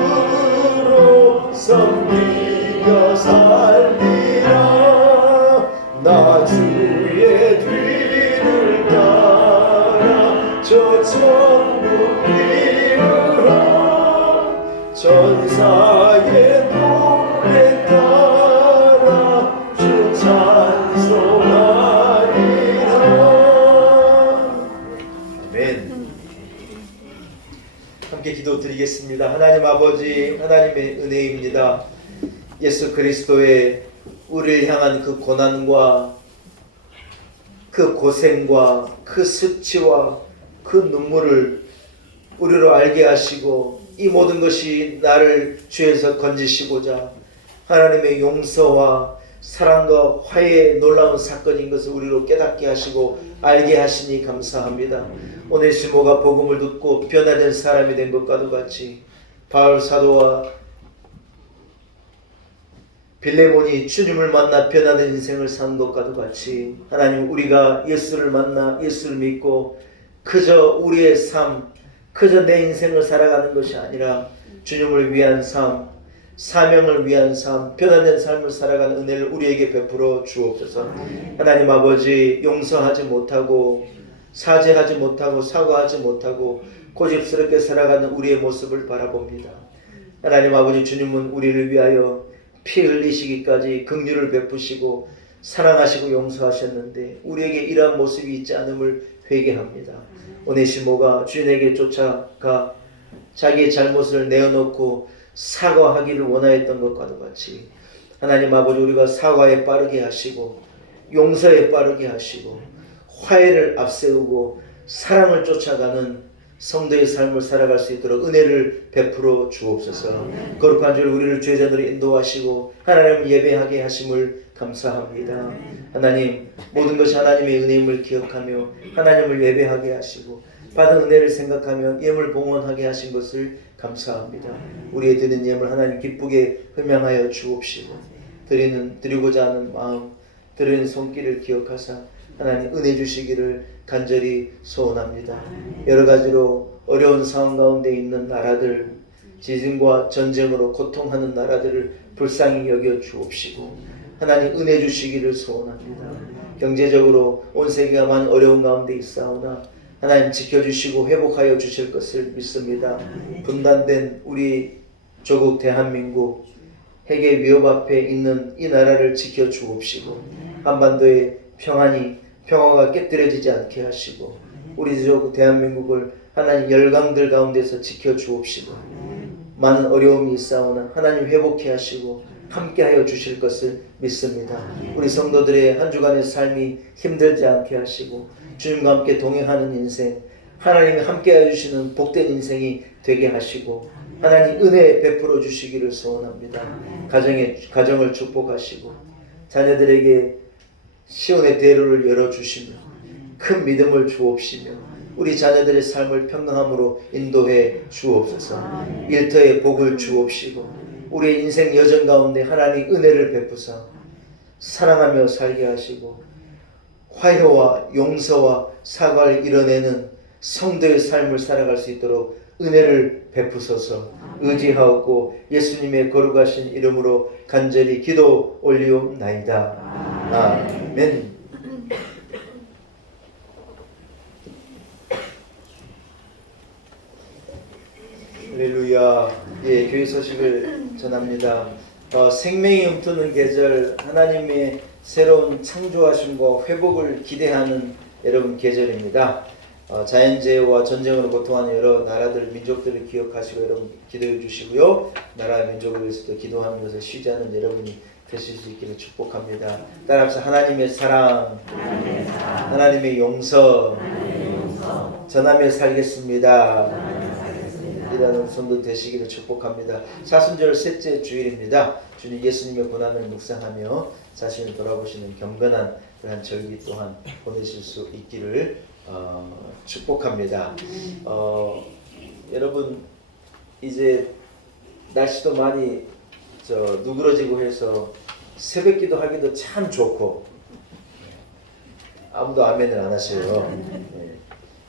섬기며 살리라. 나 주의 뒤를 따라 저 천국 이르러 전사의 노래 따라 주 찬송하리라. 아멘. 함께 기도드리겠습니다. 하나님 아버지, 하나님의 은혜입니다. 예수 그리스도의 우리를 향한 그 고난과 그 고생과 그 수치와 그 눈물을 우리로 알게 하시고 이 모든 것이 나를 죄에서 건지시고자 하나님의 용서와 사랑과 화해의 놀라운 사건인 것을 우리로 깨닫게 하시고 알게 하시니 감사합니다. 오네시모가 복음을 듣고 변화된 사람이 된 것과도 같이 바울 사도와 빌레몬이 주님을 만나 변화된 인생을 산 것과도 같이 하나님 우리가 예수를 만나 예수를 믿고 그저 우리의 삶, 그저 내 인생을 살아가는 것이 아니라 주님을 위한 삶, 사명을 위한 삶, 변화된 삶을 살아가는 은혜를 우리에게 베풀어 주옵소서. 하나님 아버지, 용서하지 못하고 사죄하지 못하고 사과하지 못하고 고집스럽게 살아가는 우리의 모습을 바라봅니다. 하나님 아버지, 주님은 우리를 위하여 피 흘리시기까지 긍휼을 베푸시고 사랑하시고 용서하셨는데 우리에게 이러한 모습이 있지 않음을 회개합니다. 오네시모가 주인에게 쫓아가 자기의 잘못을 내어놓고 사과하기를 원하였던 것과도 같이 하나님 아버지, 우리가 사과에 빠르게 하시고 용서에 빠르게 하시고 화해를 앞세우고 사랑을 쫓아가는 성도의 삶을 살아갈 수 있도록 은혜를 베풀어 주옵소서. 거룩한 줄 우리를 죄전으로 인도하시고 하나님을 예배하게 하심을 감사합니다. 하나님, 모든 것이 하나님의 은혜임을 기억하며 하나님을 예배하게 하시고 받은 은혜를 생각하며 예물 봉헌하게 하신 것을 감사합니다. 우리의 드는 예물 하나님 기쁘게 흠양하여 주옵시고 드리고자 하는 마음, 드리는 손길을 기억하사 하나님 은혜 주시기를 간절히 소원합니다. 여러 가지로 어려운 상황 가운데 있는 나라들, 지진과 전쟁으로 고통하는 나라들을 불쌍히 여겨 주옵시고 하나님 은혜 주시기를 소원합니다. 경제적으로 온 세계가 많은 어려운 가운데 있사오나 하나님 지켜주시고 회복하여 주실 것을 믿습니다. 분단된 우리 조국 대한민국 핵의 위협 앞에 있는 이 나라를 지켜 주옵시고 한반도의 평화가 깨뜨려지지 않게 하시고 우리 조국 대한민국을 하나님 열강들 가운데서 지켜 주옵시고 많은 어려움이 있사오나 하나님 회복해 하시고 함께하여 주실 것을 믿습니다. 우리 성도들의 한 주간의 삶이 힘들지 않게 하시고 주님과 함께 동행하는 인생, 하나님이 함께해 주시는 복된 인생이 되게 하시고 하나님 은혜 베풀어 주시기를 소원합니다. 가정을 축복하시고 자녀들에게 시온의 대로를 열어주시며 큰 믿음을 주옵시며 우리 자녀들의 삶을 평강함으로 인도해 주옵소서. 일터에 복을 주옵시고 우리의 인생 여정 가운데 하나님 은혜를 베푸사 사랑하며 살게 하시고 화해와 용서와 사과를 이뤄내는 성도의 삶을 살아갈 수 있도록 은혜를 베푸소서. 의지하옵고 예수님의 거룩하신 이름으로 간절히 기도 올리옵나이다. 아멘. 할렐루야. 예, 교회 소식을 전합니다. 생명이 움트는 계절, 하나님의 새로운 창조하심과 회복을 기대하는 여러분 계절입니다. 자연재해와 전쟁으로 고통하는 여러 나라들, 민족들을 기억하시고 여러분 기도해 주시고요. 나라와 민족을 위해서도 기도하는 것을 쉬지 않는 여러분이 되실 수 있기를 축복합니다. 따라서 하나님의 사랑, 하나님의 용서, 전하며 살겠습니다. 이라는 성도 되시기를 축복합니다. 사순절 셋째 주일입니다. 주님 예수님의 고난을 묵상하며 자신을 돌아보시는 경건한 그런 절기 또한 보내실 수 있기를 축복합니다. 여러분 이제 날씨도 많이 누그러지고 해서 새벽기도 하기도 참 좋고 아무도 아멘을 안 하셔요.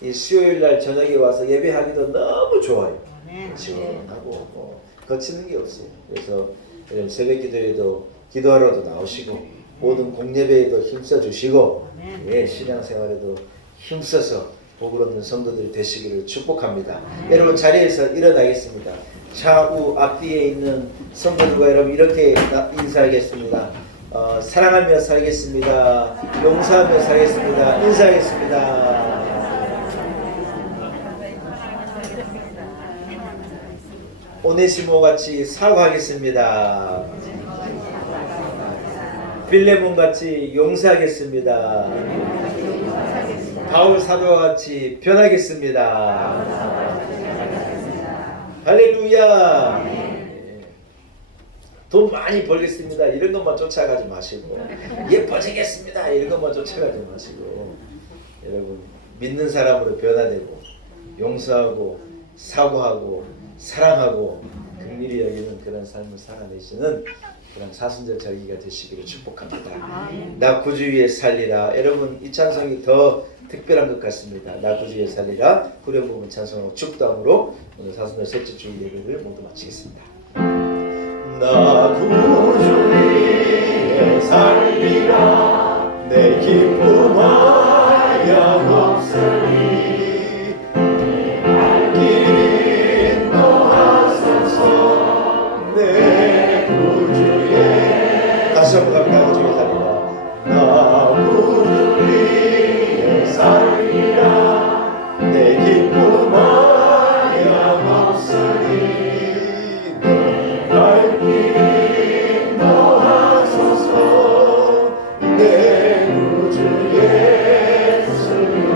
이 수요일 날 저녁에 와서 예배하기도 너무 좋아요. 시원하고 거치는 게 없어요. 그래서 새벽 기도에도 기도하러도 나오시고 모든 공예배에도 힘써 주시고 신앙생활에도 힘써서 복을 얻는 성도들이 되시기를 축복합니다. 여러분 자리에서 일어나겠습니다. 좌우 앞뒤에 있는 성도들과 여러분 이렇게 인사하겠습니다. 사랑하며 살겠습니다. 용서하며 살겠습니다. 인사하겠습니다. 오네시모 같이 사과하겠습니다. 빌레몬 같이 용서하겠습니다. 바울 사도와 같이 변하겠습니다. 할렐루야. 돈 많이 벌겠습니다. 이런 것만 쫓아가지 마시고 예뻐지겠습니다. 이런 것만 쫓아가지 마시고 여러분 믿는 사람으로 변화되고 용서하고 사과하고 사랑하고 긍휼히 여기는 그런 삶을 살아내시는 그런 사순절 절기가 되시기를 축복합니다. 나 구주 위에 살리라. 여러분 이 찬송이 더 특별한 것 같습니다. 나 구주 위에 살리라. 후렴 부분 찬송하고 축담으로 오늘 사순절 셋째 주일 예배를 모두 마치겠습니다. 나 구주 위에 살리라. 내 기쁨 하염없으리. 다시 한번 갑니다. 구주 위에 살리라. 나 구주 위에 살리라. 내 기쁨 하염없으리. 내 발길 인도하소서. 내 구주 예수여.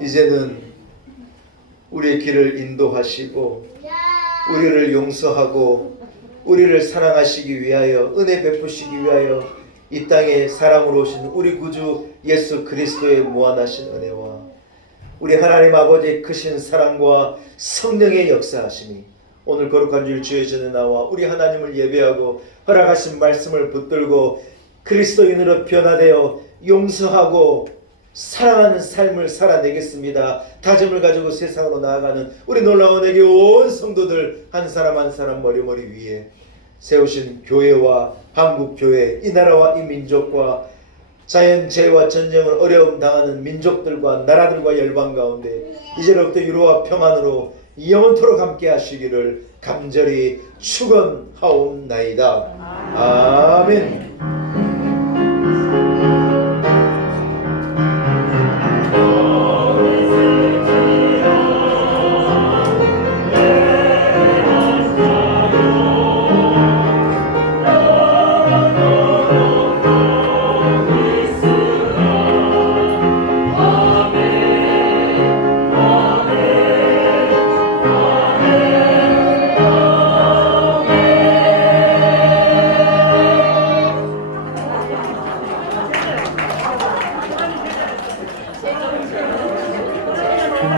이제는 우리의 길을 인도하시고 우리를 용서하고 우리를 사랑하시기 위하여 은혜 베푸시기 위하여 이 땅에 사람으로 오신 우리 구주 예수 그리스도의 무한하신 은혜와 우리 하나님 아버지의 크신 사랑과 성령의 역사하심이 오늘 거룩한 주일 주의 전에 나와 우리 하나님을 예배하고 허락하신 말씀을 붙들고 그리스도인으로 변화되어 용서하고 사랑하는 삶을 살아내겠습니다. 다짐을 가지고 세상으로 나아가는 우리 놀라운 애기 온 성도들 한 사람 한 사람 머리 위에 세우신 교회와 한국교회, 이 나라와 이 민족과 자연재해와 전쟁을 어려움 당하는 민족들과 나라들과 열방 가운데 이제로부터 위로와 평안으로 영원토록 함께 하시기를 간절히 축원하옵나이다. 아멘.